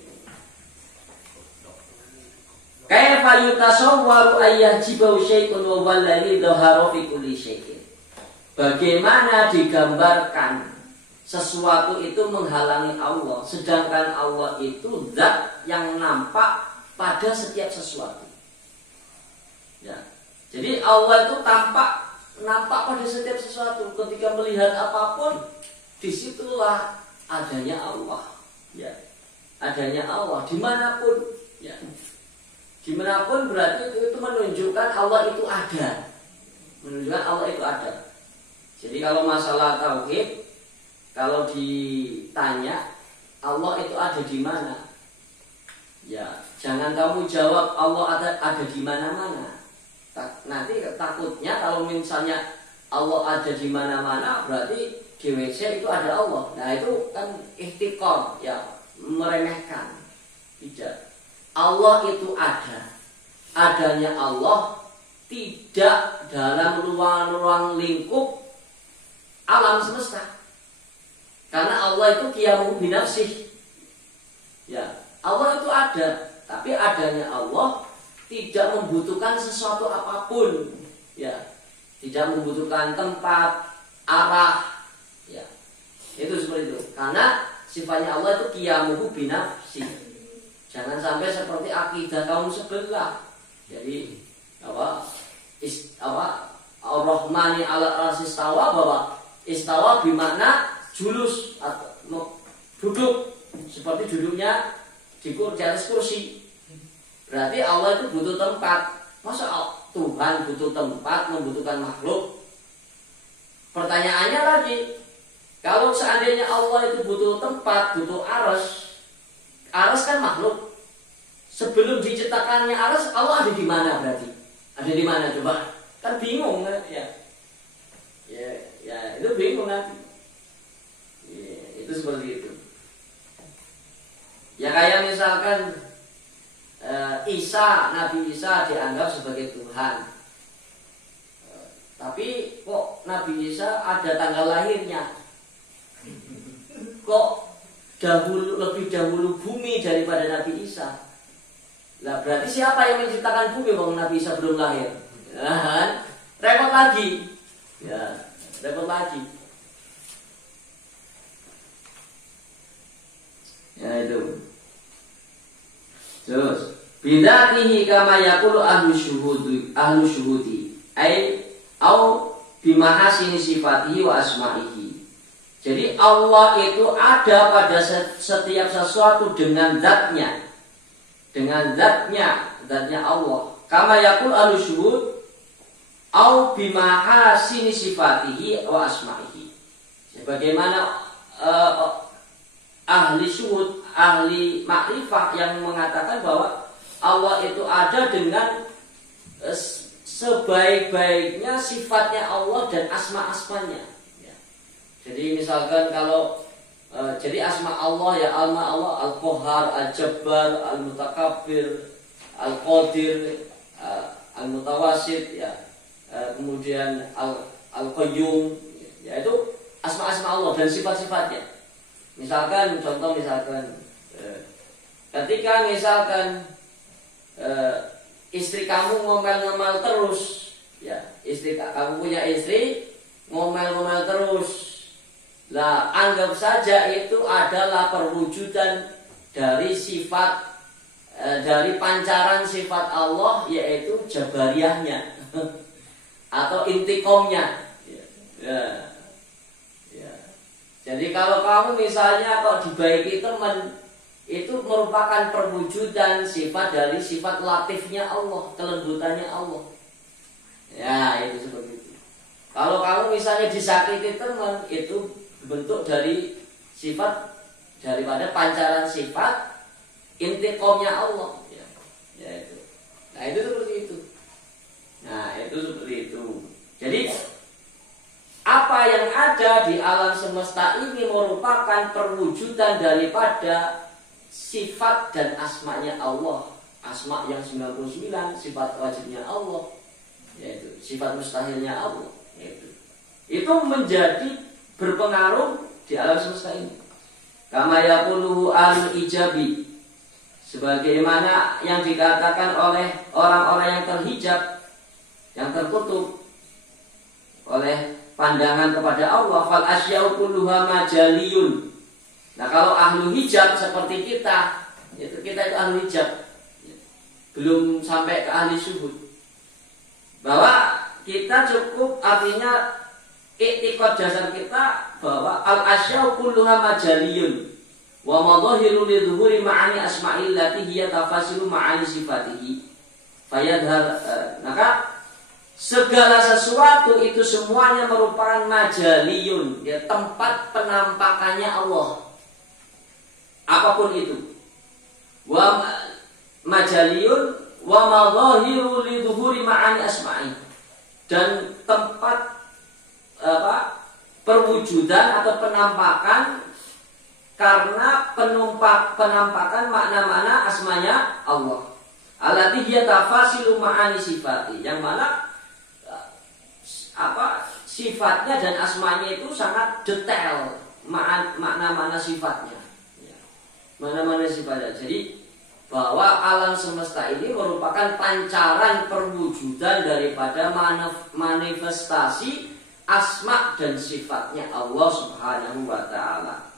Kaifa yutasawwaru ayyajibu syai'un wa walladhi dhahara fi kulli syai'in. Bagaimana digambarkan sesuatu itu menghalangi Allah, sedangkan Allah itu zat yang nampak pada setiap sesuatu. Ya. Jadi Allah itu nampak pada setiap sesuatu. Ketika melihat apapun, disitulah adanya Allah. Ya. Adanya Allah dimanapun. Ya. Dimanapun berarti itu menunjukkan Allah itu ada. Menunjukkan Allah itu ada. Jadi kalau masalah tauhid, kalau ditanya Allah itu ada di mana? Ya, jangan kamu jawab Allah ada di mana-mana. Nanti takutnya kalau misalnya Allah ada di mana-mana, berarti di WC itu ada Allah. Nah itu kan ihtikar, ya, meremehkan. Tidak. Allah itu ada. Adanya Allah tidak dalam ruang lingkup alam semesta. Karena Allah itu qiyamuhu binafsih. Ya, Allah itu ada, tapi adanya Allah tidak membutuhkan sesuatu apapun. Ya, tidak membutuhkan tempat, arah. Ya, itu seperti itu. Karena sifatnya Allah itu qiyamuhu binafsih. Jangan sampai seperti akidah kaum sebelah. Jadi Ar-Rahmani ala istawa, bahwa istawa bermakna julus atau duduk seperti duduknya di atas kursi. Berarti Allah itu butuh tempat. Masa Tuhan butuh tempat, membutuhkan makhluk? Pertanyaannya lagi, kalau seandainya Allah itu butuh tempat, butuh arsy kan makhluk. Sebelum diciptakannya arsy, Allah ada di mana berarti? Ada di mana coba? Kan bingung kan? Ya, itu bingung nanti. Ya, itu seperti itu. Ya kayak misalkan Nabi Isa dianggap sebagai Tuhan. Tapi kok Nabi Isa ada tanggal lahirnya? Kok lebih dahulu bumi daripada Nabi Isa? Lah berarti siapa yang menciptakan bumi kalau Nabi Isa belum lahir? Nah, repot lagi. Ya, repot lagi. Ya itu. Terus bidatihi kama yaqulu ahlu syuhudi au bimahasini sifatihi wa asma'ihi. Jadi Allah itu ada pada setiap sesuatu dengan zatnya. Dengan zatnya Allah. Kama yaqulu ahlu syuhud au bimahasini sifatihi wa asma'ihi. Sebagaimana ahli syuhud, ahli makrifah yang mengatakan bahwa Allah itu ada dengan sebaik-baiknya sifatnya Allah dan asma-asmanya. Ya. Jadi misalkan kalau jadi asma Allah ya Allah Al-Qahhar, Al-Jabbar, Al-Mutakabbir, Al-Qadir, Al-Mutawassit, ya. Kemudian Al-Qayyum, ya itu asma-asma Allah dan sifat-sifatnya. Misalkan ketika misalkan istri kamu ngomel-ngomel terus, ya, kamu punya istri ngomel-ngomel terus. Lah anggap saja itu adalah perwujudan dari sifat dari pancaran sifat Allah, yaitu jabariyahnya atau intikomnya. Ya. Jadi kalau kamu misalnya kok dibaiki teman, itu merupakan perwujudan sifat dari sifat latifnya Allah, kelembutannya Allah. Ya, itu seperti itu. Kalau kamu misalnya disakiti teman, itu bentuk dari sifat daripada pancaran sifat intiqomnya Allah. Ya itu. Nah itu seperti itu. Nah itu seperti itu. Jadi apa yang ada di alam semesta ini merupakan perwujudan daripada sifat dan asma'nya Allah. Asma' yang 99, sifat wajibnya Allah, yaitu sifat mustahilnya Allah. Itu menjadi berpengaruh di alam semesta ini. Kama yaquluhu al-ijabi, sebagaimana yang dikatakan oleh orang-orang yang terhijab, yang tertutup oleh pandangan kepada Allah, fal asya'u kulluha majaliyun. Nah, kalau ahlu hijab seperti kita itu ahlu hijab, belum sampai ke ahli syuhud, bahwa kita cukup, artinya i'tiqad dasar kita bahwa al asya'u kulluha majaliyun wa madhahiru lidhuhuri ma'ani asma'illati hiya tafasilu ma'ani sifatihi fayadhar. Maka segala sesuatu itu semuanya merupakan majaliyun, ya, tempat penampakannya Allah, apapun itu. Wa majaliyun wa madhahiru lidhuhuri ma'ani asma'i, dan tempat perwujudan atau penampakan karena penampakan makna-makna asmanya Allah. Allati hiya tafasilu ma'ani sifati, yang mana sifatnya dan asmanya itu sangat detail, makna-makna sifatnya, ya. Mana-mana sifatnya. Jadi bahwa alam semesta ini merupakan pancaran perwujudan daripada manifestasi asma dan sifatnya Allah Subhanahu wa ta'ala.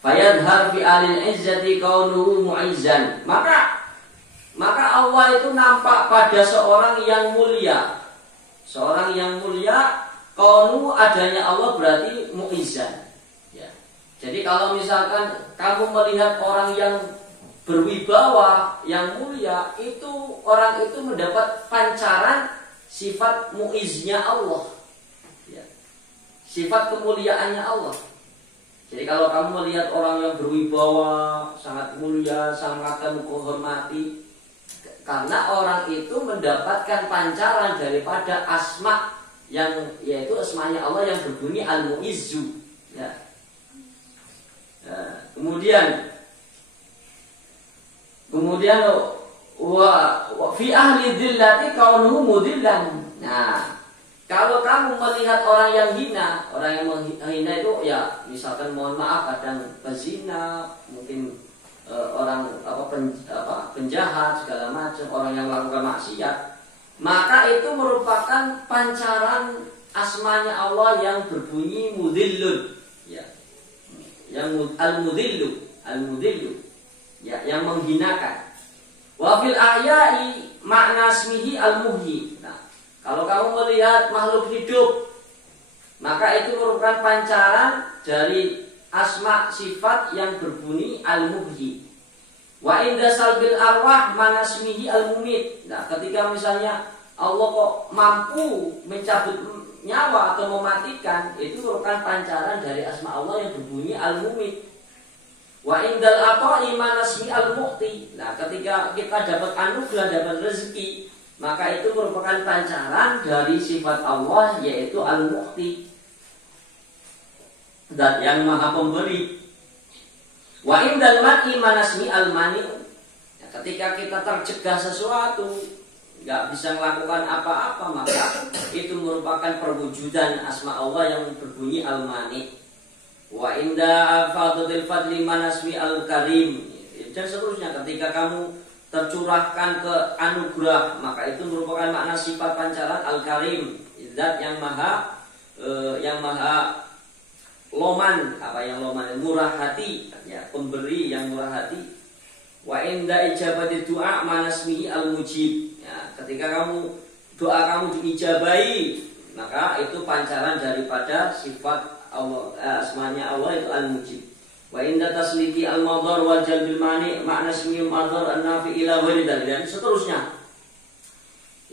Fayadhar fi alil izzati kaunuhu mu'izzan. Maka Allah itu nampak pada seorang yang mulia. Seorang yang mulia, kaunu adanya Allah berarti mu'izzan, ya. Jadi kalau misalkan kamu melihat orang yang berwibawa, yang mulia, itu orang itu mendapat pancaran sifat mu'izznya Allah, ya. Sifat kemuliaannya Allah. Jadi kalau kamu melihat orang yang berwibawa, sangat mulia, sangat kamu hormati, karena orang itu mendapatkan pancaran daripada asma, yang yaitu asmanya Allah yang berbunyi al-mu'izzu, ya. Kemudian wa fi ahli dhillati kaunuhu mudillan. Nah, kalau kamu melihat orang yang hina, orang yang menghina itu, ya, misalkan mohon maaf kadang pezina, mungkin orang penjahat segala macam, orang yang melakukan maksiat, maka itu merupakan pancaran asmanya Allah yang berbunyi mudillun, ya, yang al-mudillu, ya, yang menghinakan. Wa fil ahya'i makna ismihi al-muhyi. Nah, kalau kamu melihat makhluk hidup, maka itu merupakan pancaran dari asma sifat yang berbunyi al-muhyi. Wa inda salbil arwah manasmihi al-mumit. Nah, ketika misalnya Allah kok mampu mencabut nyawa atau mematikan, itu merupakan pancaran dari asma Allah yang berbunyi al-mumit. Wa indal ata'i manasmi al-mu'ti. Nah, ketika kita dapat anugerah, dapat rezeki, maka itu merupakan pancaran dari sifat Allah, yaitu al-mu'ti, dan yang maha pemberi. Wa indal mati manasmi al-mani. Ya, ketika kita tercegah sesuatu, nggak bisa melakukan apa-apa, maka itu merupakan perwujudan asma Allah yang berbunyi al-mani. Wa inda fadlil fadli manasmi al-karim. Dan seterusnya, ketika kamu tercurahkan ke anugerah, maka itu merupakan makna sifat pancaran al-karim, zat yang maha loman, yang loman, murah hati, ya, pemberi yang murah hati. Wa inda ijabati du'a manasmihi al-mujib. Ya, ketika doa kamu diijabahi, maka itu pancaran daripada sifat Allah, asmanya Allah itu al-mujib. Wa inda tasliki al-madhar wal jalbil mani manasmihi al-madhar an-nafi ila ghairi dzalik, dan seterusnya.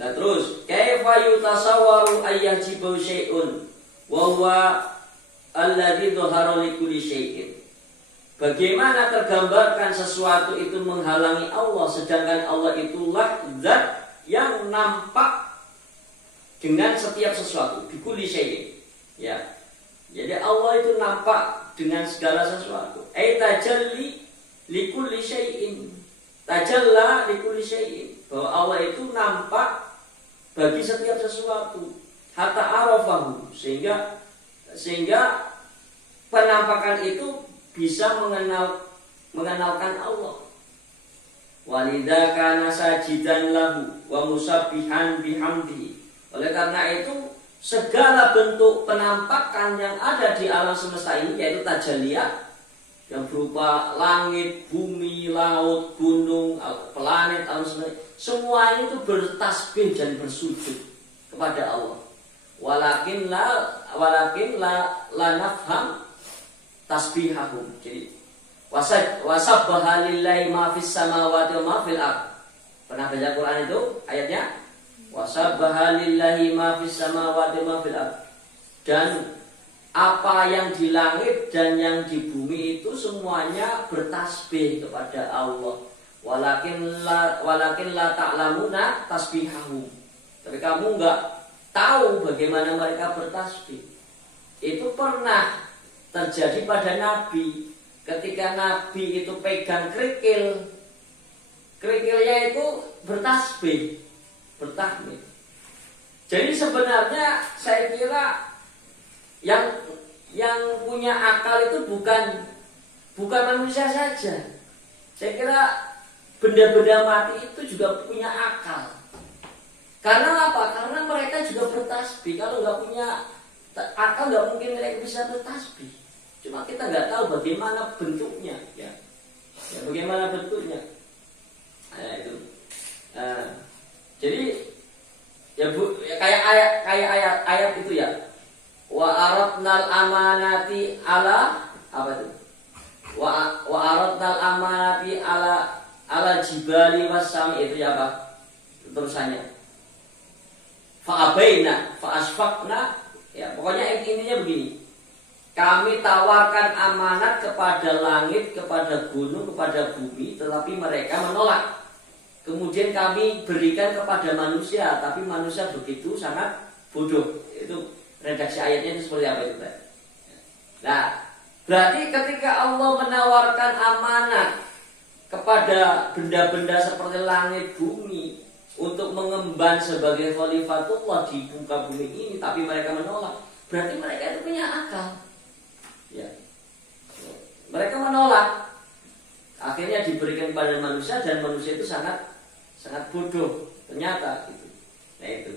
Nah, terus kaifa yutasawwaru ayyajibu syai'un wa huwa alladzi dhahara li kulli syai'in. Bagaimana tergambarkan sesuatu itu menghalangi Allah, sedangkan Allah itulah zat yang nampak dengan setiap sesuatu, bi kulli syai'in. Ya. Jadi Allah itu nampak dengan segala sesuatu. Tajalli li kulli syai'in. Tajalla li kulli syai'in. Bahwa Allah itu nampak bagi setiap sesuatu. Hatta arafahu, sehingga penampakan itu bisa mengenalkan Allah. Walidza kana sajidan lahu wa musabbihan bihamdihi. Oleh karena itu segala bentuk penampakan yang ada di alam semesta ini, yaitu tajaliyat yang berupa langit, bumi, laut, gunung, planet, alam semesta, semuanya itu bertasbih dan bersujud kepada Allah. Walakin la nafham tasbihahum. Jadi wasabbaha lillahi ma fis samawati wa ma fil ardh. Pernah baca Quran itu ayatnya? Wasabbaha lillahi ma fis samawati wa ma fil ardh. Dan apa yang di langit dan yang di bumi itu semuanya bertasbih kepada Allah. Walakin la ta'lamuna tasbihahum. Tapi kamu enggak tahu bagaimana mereka bertasbih. Itu pernah terjadi pada Nabi. Ketika Nabi itu pegang kerikil, kerikilnya itu bertasbih, bertahmid. Jadi sebenarnya saya kira yang punya akal itu bukan manusia saja. Saya kira benda-benda mati itu juga punya akal. Karena apa? Karena mereka juga bertasbih. Kalau nggak punya akal nggak mungkin mereka bisa bertasbih. Cuma kita nggak tahu bagaimana bentuknya, ya bagaimana bentuknya. Nah, itu. Jadi ya bu, ya, kayak ayat itu ya. Wa aradnal amanati ala apa itu? Wa aradnal amanati ala jibali wasami, itu ya apa? Terusannya. Fa abaina fa asfaqna, ya pokoknya intinya begini. Kami tawarkan amanat kepada langit, kepada gunung, kepada bumi, tetapi mereka menolak. Kemudian kami berikan kepada manusia, tapi manusia begitu sangat bodoh. Itu redaksi ayatnya itu seperti apa itu? Nah, berarti ketika Allah menawarkan amanat kepada benda-benda seperti langit, bumi untuk mengemban sebagai khalifatullah di muka bumi ini, tapi mereka menolak, berarti mereka itu punya akal. Ya, mereka menolak. Akhirnya diberikan kepada manusia dan manusia itu sangat bodoh ternyata gitu. Nah itu.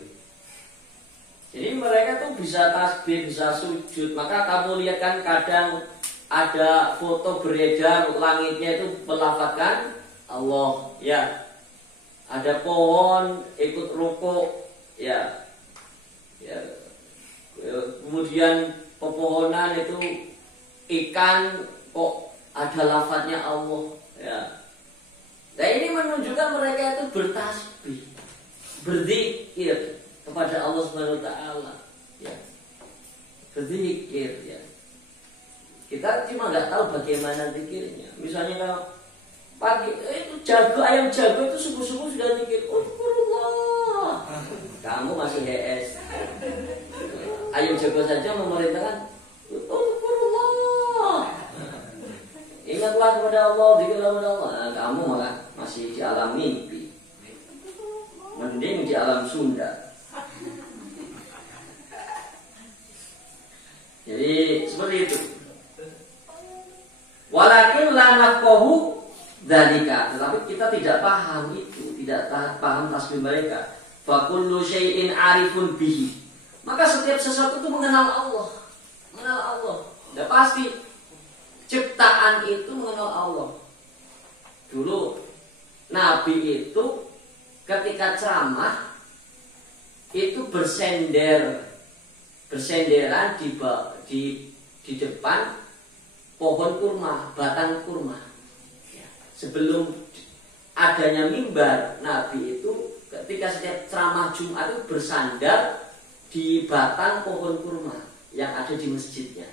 Jadi mereka tuh bisa tasbih, bisa sujud. Maka kamu lihat kan kadang ada foto beredar langitnya itu melafazkan Allah, ya. Ada pohon ikut rukuk, ya. Kemudian pepohonan itu ikan kok ada lafadznya Allah, ya. Nah ini menunjukkan mereka itu bertasbih, berzikir kepada Allah Subhanahu wa taala, ya. Berzikir, ya. Kita cuma nggak tahu bagaimana zikirnya. Misalnya kalau pagi itu ayam jago itu subuh-subuh sudah zikir, Alhamdulillah. Kamu masih HS. Ayam jago saja memerintahkan Alhamdulillah. Ingatlah kepada Allah, zikirlah kepada Allah. Nah, kamu malah masih di alam mimpi. Mending di alam Sunda. Jadi seperti itu. Walakin la nafqahu dzalika, tetapi kita tidak paham itu, tidak paham tasbih mereka. Fa kullu syai'in arifun bihi. Maka setiap sesuatu itu mengenal Allah. Mengenal Allah. Sudah pasti ciptaan itu mengenal Allah. Dulu Nabi itu ketika ceramah itu bersenderan di depan pohon kurma, batang kurma. Ya. Sebelum adanya mimbar, Nabi itu ketika setiap ceramah Jumat itu bersandar di batang pohon kurma yang ada di masjidnya.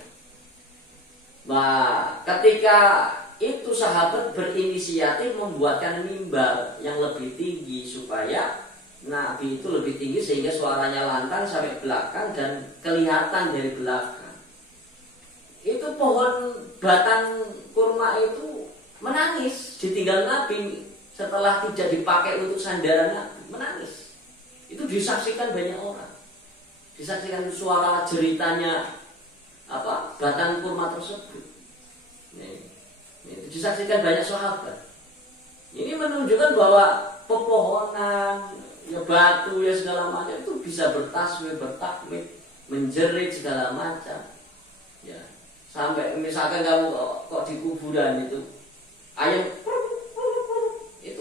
Nah, ketika itu sahabat berinisiatif membuatkan mimbar yang lebih tinggi supaya Nabi itu lebih tinggi sehingga suaranya lantang sampai belakang dan kelihatan dari belakang. Itu pohon batang kurma itu menangis ditinggal Nabi setelah tidak dipakai untuk sandaran Nabi, menangis. Itu disaksikan banyak orang. Disaksikan suara jeritanya batang kurma tersebut. Itu disaksikan banyak sahabat. Ini menunjukkan bahwa pepohonan, ya batu, ya segala macam itu bisa bertasbih, bertakbir. menjerit segala macam. Ya, sampai misalkan kamu kok di kuburan itu ayam itu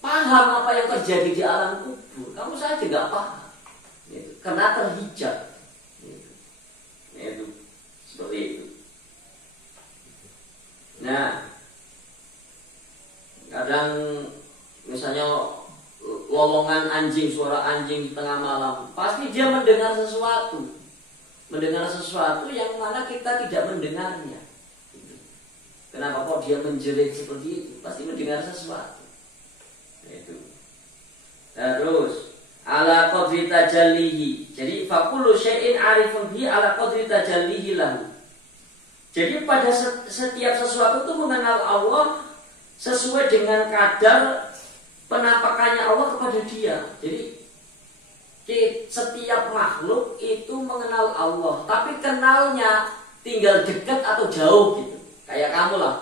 paham apa yang terjadi di alam kubur, kamu saja nggak paham. Itu karena terhijab. Itu seperti itu. Nah, kadang misalnya lolongan anjing, suara anjing di tengah malam, pasti dia mendengar sesuatu yang mana kita tidak mendengarnya. Kenapa kok dia menjerit seperti itu? Pasti mendengar sesuatu. Itu. Terus ala qadri tajallihi. Jadi faqulu syai'in arifun bi ala qadri tajallihi lahu. Jadi pada setiap sesuatu itu mengenal Allah sesuai dengan kadar penampakannya Allah kepada dia. Jadi setiap makhluk itu mengenal Allah, tapi kenalnya tinggal dekat atau jauh gitu. Kayak kamu lah.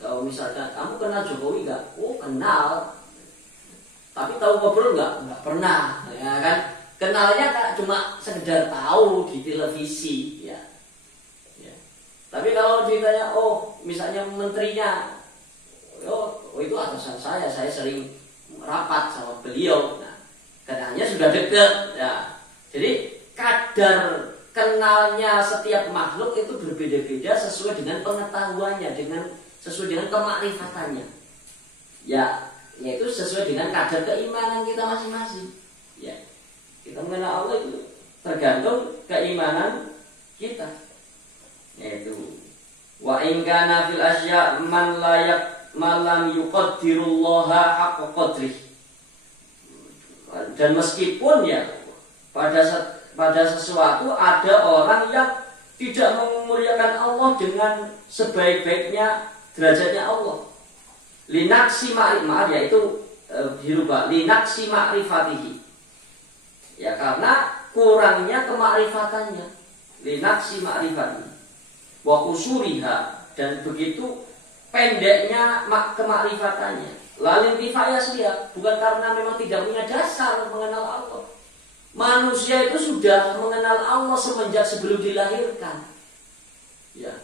Kalau misalkan kamu kenal Jokowi nggak? Oh kenal. Tapi tahu ngobrol nggak? Nggak pernah. Ya kan? Kenalnya cuma sekedar tahu di televisi. Ya. Tapi kalau ditanya, oh misalnya menterinya, oh itu atasan saya sering rapat sama beliau. Nah, kenalnya sudah dekat. Ya. Jadi kadar kenalnya setiap makhluk itu berbeda-beda sesuai dengan pengetahuannya, sesuai dengan kemakrifatannya. Ya, yaitu sesuai dengan kadar keimanan kita masing-masing. Ya, kita mengenal Allah itu tergantung keimanan kita. Yaitu wa in kana fil asya man lam yuqaddirullaha haqqa qadrih. Dan meskipun ya pada sesuatu ada orang yang tidak memuliakan Allah dengan sebaik-baiknya derajatnya Allah. Linaksi ma'rifah, yaitu dirubah linaksi ma'rifatihi. Ya karena kurangnya kemakrifatannya. Linaksi ma'rifatihi wa kusuriha, dan begitu pendeknya kemakrifatannya. Lalu intifaya dia bukan karena memang tidak punya dasar mengenal Allah. Manusia itu sudah mengenal Allah semenjak sebelum dilahirkan. Ya.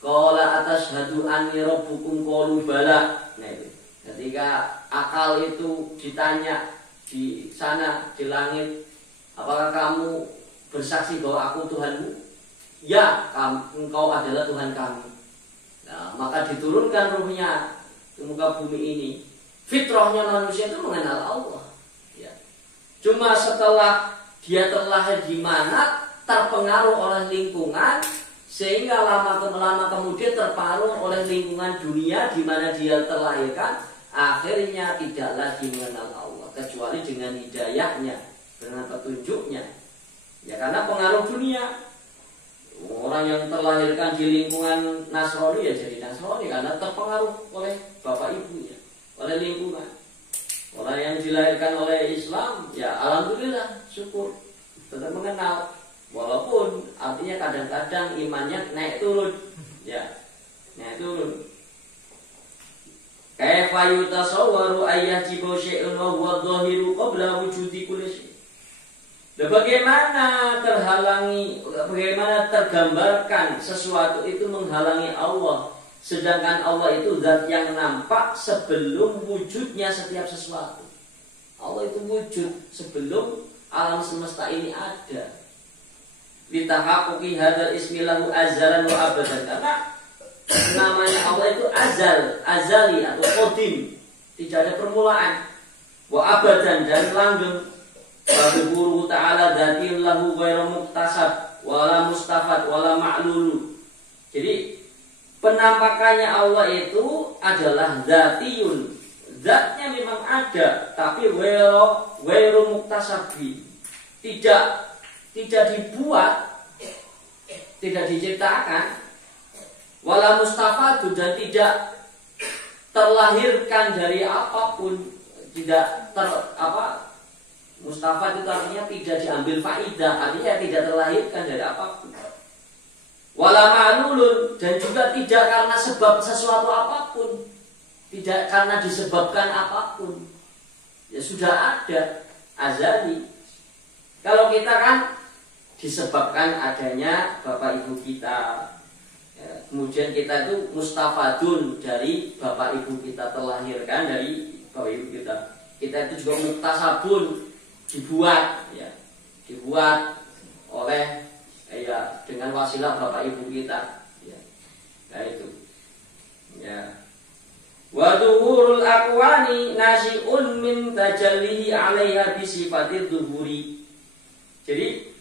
Qala atashhadu anni rabbukum qalu bala. Nah itu. Ketika akal itu ditanya di sana di langit, apakah kamu bersaksi bahwa aku Tuhanmu? Ya, engkau adalah Tuhan kami. Nah, maka diturunkan ruhnya ke muka bumi ini. Fitrahnya manusia itu mengenal Allah. Ya. Cuma setelah dia terlahir di mana terpengaruh oleh lingkungan, sehingga lama kemudian terpengaruh oleh lingkungan dunia di mana dia terlahirkan, akhirnya tidak lagi mengenal Allah kecuali dengan hidayahnya, dengan petunjuknya. Ya karena pengaruh dunia. Orang yang terlahirkan di lingkungan Nasrani ya jadi Nasrani karena terpengaruh oleh bapak ibunya, oleh lingkungan. Orang yang dilahirkan oleh Islam ya alhamdulillah syukur tetap mengenal, walaupun artinya kadang-kadang imannya naik turun, ya naik turun. Kaifa yutasawwaru ayyajibu syai'un wa huwa dhahiru qabla wujudi kulli syai'. Bagaimana tergambarkan sesuatu itu menghalangi Allah, sedangkan Allah itu zat yang nampak sebelum wujudnya setiap sesuatu. Allah itu wujud sebelum alam semesta ini ada. Litahaqquqi hadzal ismi lahu azalan wa abadan. Karena namanya Allah itu azali atau qadim, tidak ada permulaan. Wa abadan, dan langgeng. Wa ta'ala dzatin lahu ghairu muktasab wala mustafad wala ma'lulu. Jadi penampakannya Allah itu adalah dzatiyun. Zatnya memang ada, tapi ghairu muktasabi. Tidak dibuat, tidak diciptakan. Wala mustafad, dan tidak terlahirkan dari apapun, Mustafad itu artinya tidak diambil faidah, artinya tidak terlahirkan dari apapun. Wala ma'lulun, dan juga tidak karena sebab sesuatu apapun, tidak karena disebabkan apapun. Ya sudah ada, azali. Kalau kita kan disebabkan adanya bapak ibu kita. Ya, kemudian kita itu mustafadun dari bapak ibu kita, terlahirkan dari bapak ibu kita. Kita itu juga muktasabun, dibuat, ya, dibuat oleh ya dengan wasilah bapak ibu kita. Ya, nah itu. Ya. Wa dhuhurul aqwani nasi'un min tajallihi 'alaiha bi sifatil dhuhuri. Jadi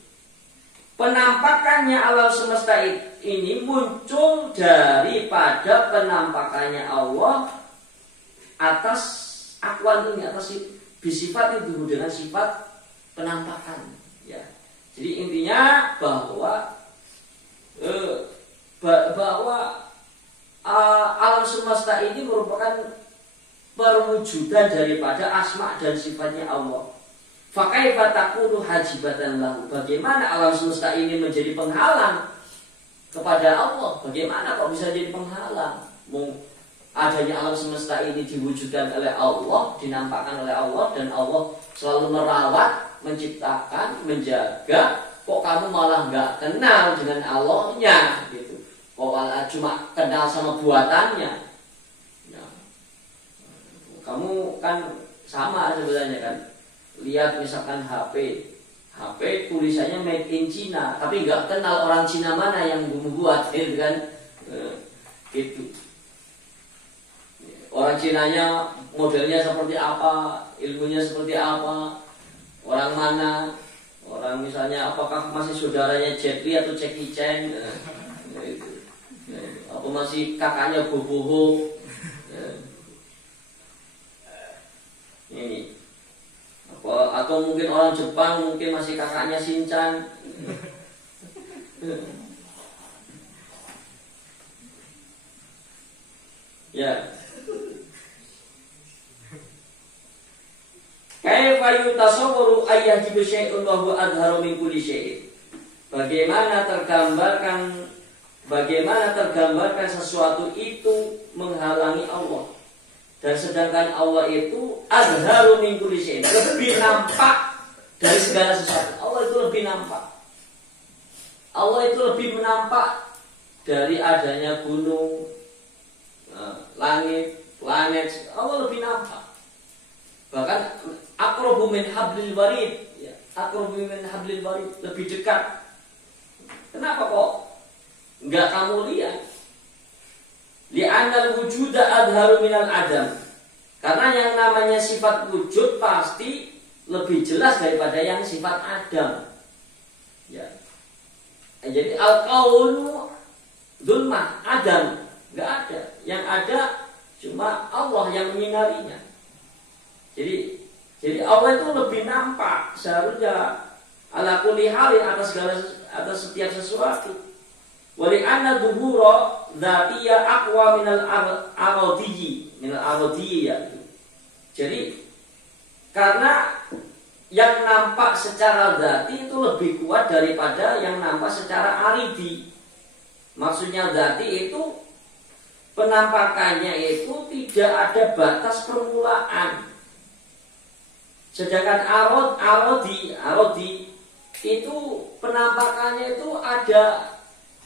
penampakannya alam semesta ini muncul daripada penampakannya Allah atas aqwan ini, atas bisifat itu dengan sifat penampakan. Ya. Jadi intinya bahwa alam semesta ini merupakan perwujudan daripada asma dan sifatnya Allah. Fakaifa takunu hajibatan lahu. Bagaimana alam semesta ini menjadi penghalang kepada Allah? Bagaimana kok bisa jadi penghalang? Adanya alam semesta ini diwujudkan oleh Allah, dinampakkan oleh Allah, dan Allah selalu merawat, menciptakan, menjaga. Kok kamu malah nggak kenal dengan Allahnya gitu? Kok malah cuma kenal sama buatannya? Ya. Kamu kan sama sebenarnya kan. Lihat misalkan HP tulisannya made in China, tapi nggak kenal orang Cina mana yang membuat, gitu kan? Gitu. Orang Cinanya modelnya seperti apa, ilmunya seperti apa, orang mana, orang misalnya apakah masih saudaranya Jet Li atau Jackie Chan, gitu. Apa masih kakaknya Boboho, ini. Atau mungkin orang Jepang mungkin masih kakaknya Shinchan. Ya. Kaifa yutasawwaru ayyajibu syai'un wa huwa adharu min kulli syai'in. Bagaimana tergambarkan sesuatu itu menghalangi Allah, dan sedangkan Allah itu azharu min kulli syai'in, lebih nampak dari segala sesuatu. Allah itu lebih nampak. Allah itu lebih menampak dari adanya gunung, langit, planet. Allah lebih nampak. Bahkan aqrabu min hablil warid, ya, aqrabu min hablil warid, lebih dekat. Kenapa kok enggak kamu lihat? Li'anal wujuda adharu minal adam. Karena yang namanya sifat wujud pasti lebih jelas daripada yang sifat adam. Ya. Jadi al-kaunu dzulmah, adam enggak ada. Yang ada cuma Allah yang menyinarinya. Jadi Allah itu lebih nampak seharusnya ala kulli halin atas setiap sesuatu. Wa li anna dhuhura dzatiyya aqwa minal aradiyya. Jadi karena yang nampak secara dzati itu lebih kuat daripada yang nampak secara aridi. Maksudnya dzati itu penampakannya itu tidak ada batas permulaan. Sedangkan arodi itu penampakannya itu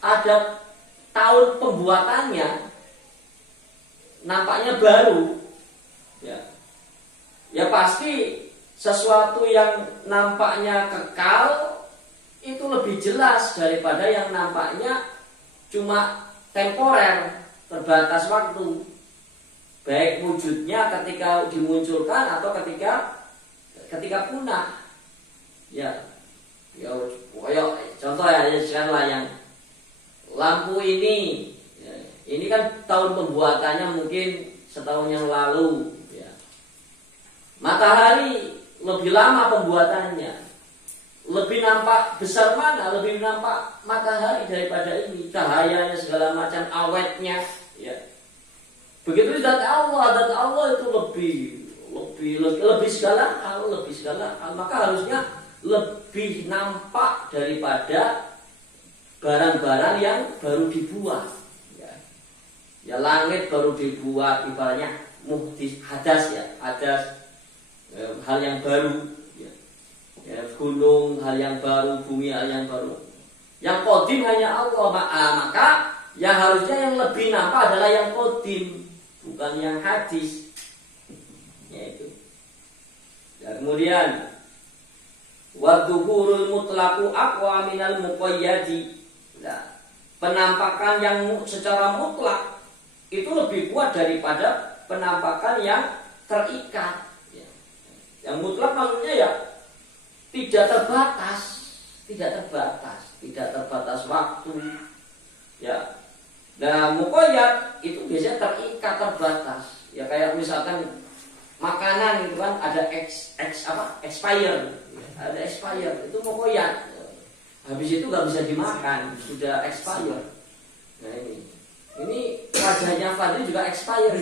ada tahun pembuatannya, nampaknya baru. Ya pasti sesuatu yang nampaknya kekal itu lebih jelas daripada yang nampaknya cuma temporer, terbatas waktu. Baik wujudnya ketika dimunculkan atau ketika punah. Ya contoh ya sekarang yang lampu ini, ya, ini kan tahun pembuatannya mungkin setahun yang lalu. Ya. Matahari lebih lama pembuatannya, lebih nampak besar mana, lebih nampak matahari daripada ini, cahayanya segala macam, awetnya. Ya. Begitu zat Allah itu lebih segala hal, maka harusnya lebih nampak daripada barang-barang yang baru dibuat. Ya langit baru dibuat, ibaratnya hadas, hal yang baru. Ya, gunung hal yang baru, bumi hal yang baru. Yang qadim hanya Allah. Maka yang harusnya yang lebih nampak adalah yang qadim, bukan yang hadis. Yaitu. Ya, kemudian wadzuhurul mutlaqu aqwa minal muqayyadi. Nah, penampakan yang secara mutlak itu lebih kuat daripada penampakan yang terikat. Ya. Yang mutlak maksudnya ya tidak terbatas waktu. Ya. Nah, muqayyad itu biasanya terikat, terbatas. Ya kayak misalkan makanan itu kan ada expire. Ada expire, itu muqayyad. Habis itu nggak bisa dimakan, sudah expire. Nah ini wajahnya Fadli juga expire.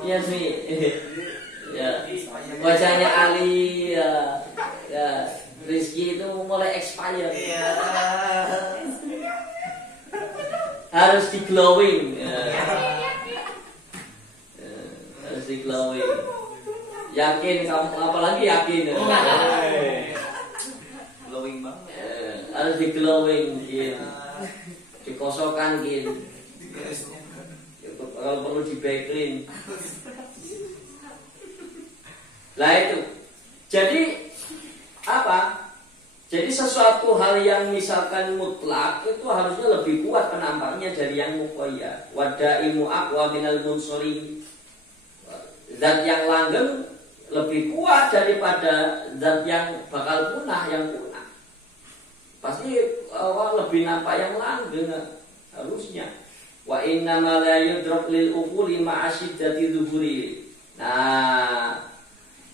Iya sih. Ya, wajahnya Ali, ya Rizky itu mulai expire. Harus di glowing. Harus di glowing. Yakin kamu, apalagi yakin. Glowing banget. Harus di glowing, gitu. Dikosokkan, gitu. Kalau perlu di backclean. Lah itu. Jadi apa? Jadi sesuatu hal yang misalkan mutlak itu harusnya lebih kuat penampaknya dari yang muqayyad. Wadaimu aqwa minal munsori. Zat yang langgeng lebih kuat daripada zat yang bakal punah, yang punah. Pasti lebih nampak yang langgeng harusnya. Wa inna ma la yudrak lil uquli ma'asyiddati dhuhuri. Nah,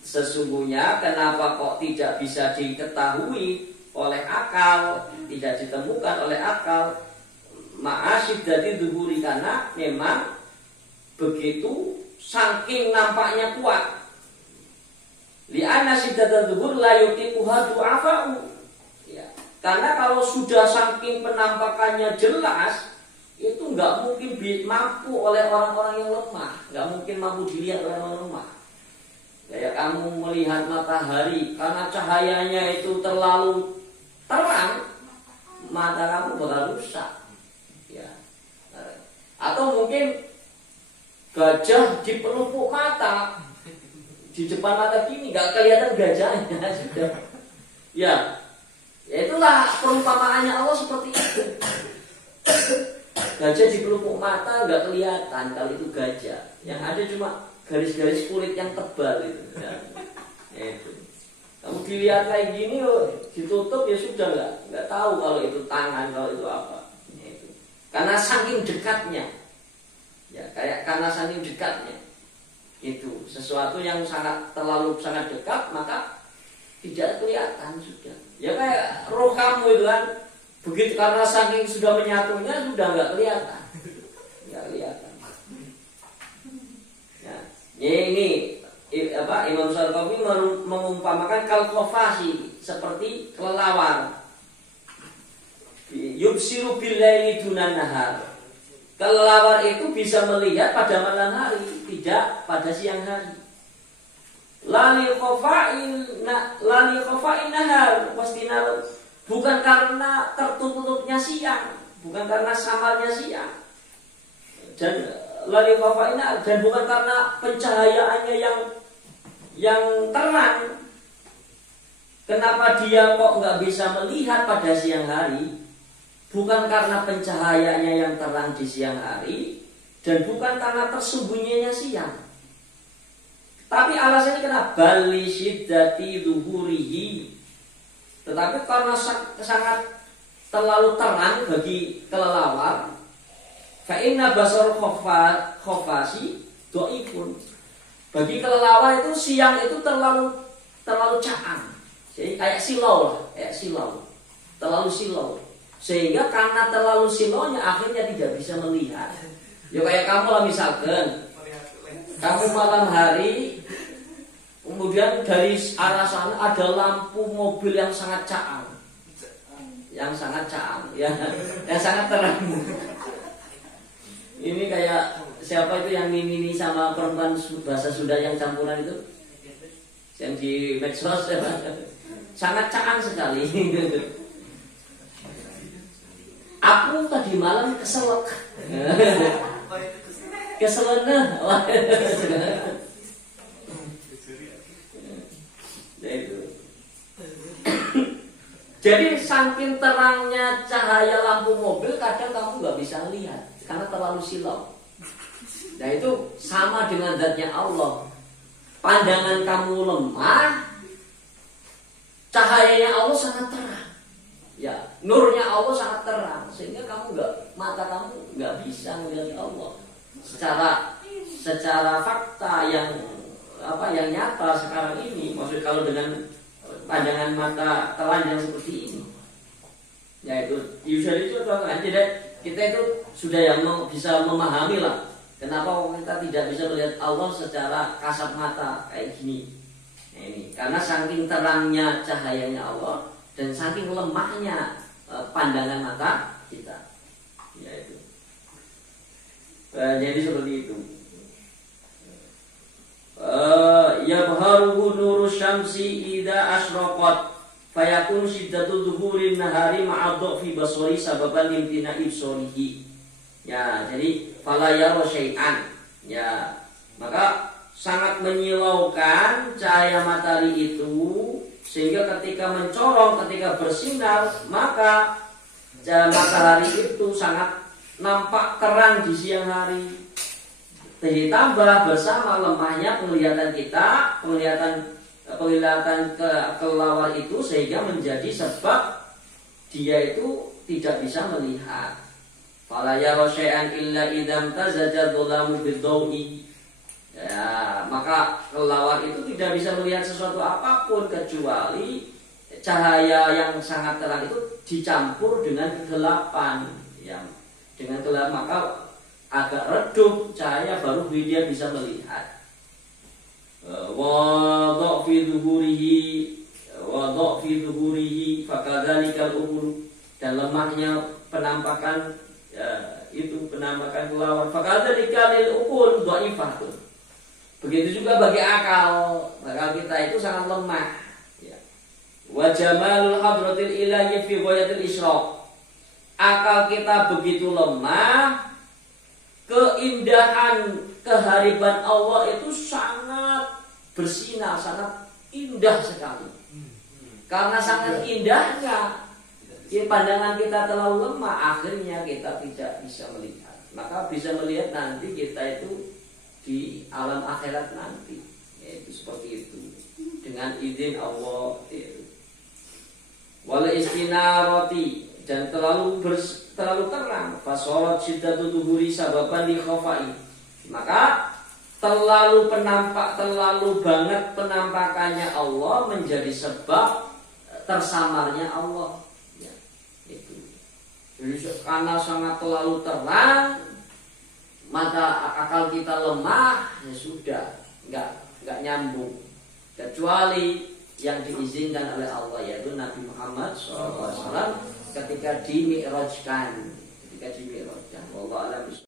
sesungguhnya kenapa kok tidak bisa diketahui oleh akal, tidak ditemukan oleh akal ma'asyiddati dhuhuri, karena memang begitu saking nampaknya kuat. Li'anna syiddatal dhuhur la yutiquha du'afa'u. Ya, karena kalau sudah saking penampakannya jelas, itu nggak mungkin mampu oleh orang-orang yang lemah, nggak mungkin mampu dilihat oleh orang lemah. Kayak kamu melihat matahari, karena cahayanya itu terlalu terang, mata kamu bakal rusak. Ya. Atau mungkin gajah di pelupuk mata, di depan mata gini nggak kelihatan gajahnya sudah. Ya itulah perumpamaannya Allah seperti itu. Gajah di pelupuk mata nggak kelihatan kalau itu gajah. Yang ada cuma garis-garis kulit yang tebal itu. Ya. Itu. Kamu dilihat kayak gini, ditutup ya sudah nggak tahu kalau itu tangan, kalau itu apa. Itu. Karena saking dekatnya. Ya, karena saking dekatnya. Itu sesuatu yang terlalu sangat dekat, maka tidak kelihatan sudah. Ya kayak roh kamu itu kan, begitu karena saking sudah menyatunya sudah nggak kelihatan, nggak kelihatan. Ya, ini Imam Syarqawi mengumpamakan kal-khafasi seperti kelelawar. Yubsiru bil-laili dunan nahar. Kelelawar itu bisa melihat pada malam hari, tidak pada siang hari. Lali khafa'in nahar wastinal, bukan karena tertutupnya siang, bukan karena samarnya siang. Dan lali khafa'in nahar, dan bukan karena pencahayaannya yang terang. Kenapa dia kok nggak bisa melihat pada siang hari? Bukan karena pencahayaannya yang terang di siang hari, dan bukan karena tersembunyinya siang. Tapi alasannya kenapa? Bali syiddati dhuhurihi. Tetapi karena sangat terlalu terang bagi kelelawar, fa inna basar khafasi dhaifun. Bagi kelelawar itu siang itu terlalu caang. Jadi kayak silau. Terlalu silau. Sehingga karena terlalu silonya akhirnya tidak bisa melihat. Ya kayak kamu lah misalkan, kamu malam hari, kemudian dari arah sana ada lampu mobil yang sangat caang, ya, yang sangat terang. Ini kayak siapa itu yang mini sama perempuan bahasa Sunda yang campuran itu? yang di medsos sangat caan sekali. Aku tadi malam keselak. Keselena. Jadi saking terangnya cahaya lampu mobil kadang kamu nggak bisa lihat karena terlalu silau. Nah itu sama dengan zatnya Allah. Pandangan kamu lemah, cahayanya Allah sangat terang. Ya, nurnya Allah sangat terang sehingga mata kamu nggak bisa melihat Allah secara fakta yang nyata sekarang ini. Maksud kalau dengan pandangan mata telanjang seperti ini, yaitu usually itu tidak kita itu sudah yang bisa memahami lah kenapa kita tidak bisa melihat Allah secara kasat mata kayak gini. Nah, ini karena saking terangnya cahayanya Allah dan saking lemahnya pandangan mata kita, yaitu jadi seperti itu. Yabharuhu nuru syamsi idza asyraqat fayakun shiddatu dhuhurin nahari ma'a dha'fi basari sababan limtina ibsarihi. Ya, jadi fala yara syai'an. Ya, maka sangat menyilaukan cahaya matahari itu sehingga ketika mencorong, ketika bersinar, maka matahari itu sangat nampak terang di siang hari. Ditambah bersama lemahnya penglihatan kita, penglihatan kelawar itu sehingga menjadi sebab dia itu tidak bisa melihat. Fala yara syai'an illa idzam tazaja dhulamu bidhawi. Ya, maka kelawar itu tidak bisa melihat sesuatu apapun kecuali cahaya yang sangat terang itu dicampur dengan kegelapan. Ya, dengan gelap maka agak redup cahaya baru dia bisa melihat. Wa dha'fi dhuhurihi fakadzalikal umur, dan lemahnya penampakan penampakan kelawar fakadzalikal umur dhaifatun. Begitu juga bagi akal kita itu sangat lemah. Ya. Wa jamalul hadratil ilahi fi ghayatil isyraq. Akal kita begitu lemah, keindahan kehariban Allah itu sangat bersinar, sangat indah sekali. Karena sangat indahnya pandangan kita terlalu lemah, akhirnya kita tidak bisa melihat. Maka bisa melihat nanti kita itu di alam akhirat nanti, yaitu seperti itu dengan izin Allah. Wal istinarati, dan terlalu terang, fasolat syiddatu tuhuri sababan li khafai, maka terlalu banget penampakannya Allah menjadi sebab tersamarnya Allah. Ya, itu. Jadi karena sangat terlalu terang, mata akal kita lemah, ya sudah, nggak nyambung. Kecuali yang diizinkan oleh Allah, yaitu Nabi Muhammad SAW ketika dimi'rajkan, wallahu a'lam.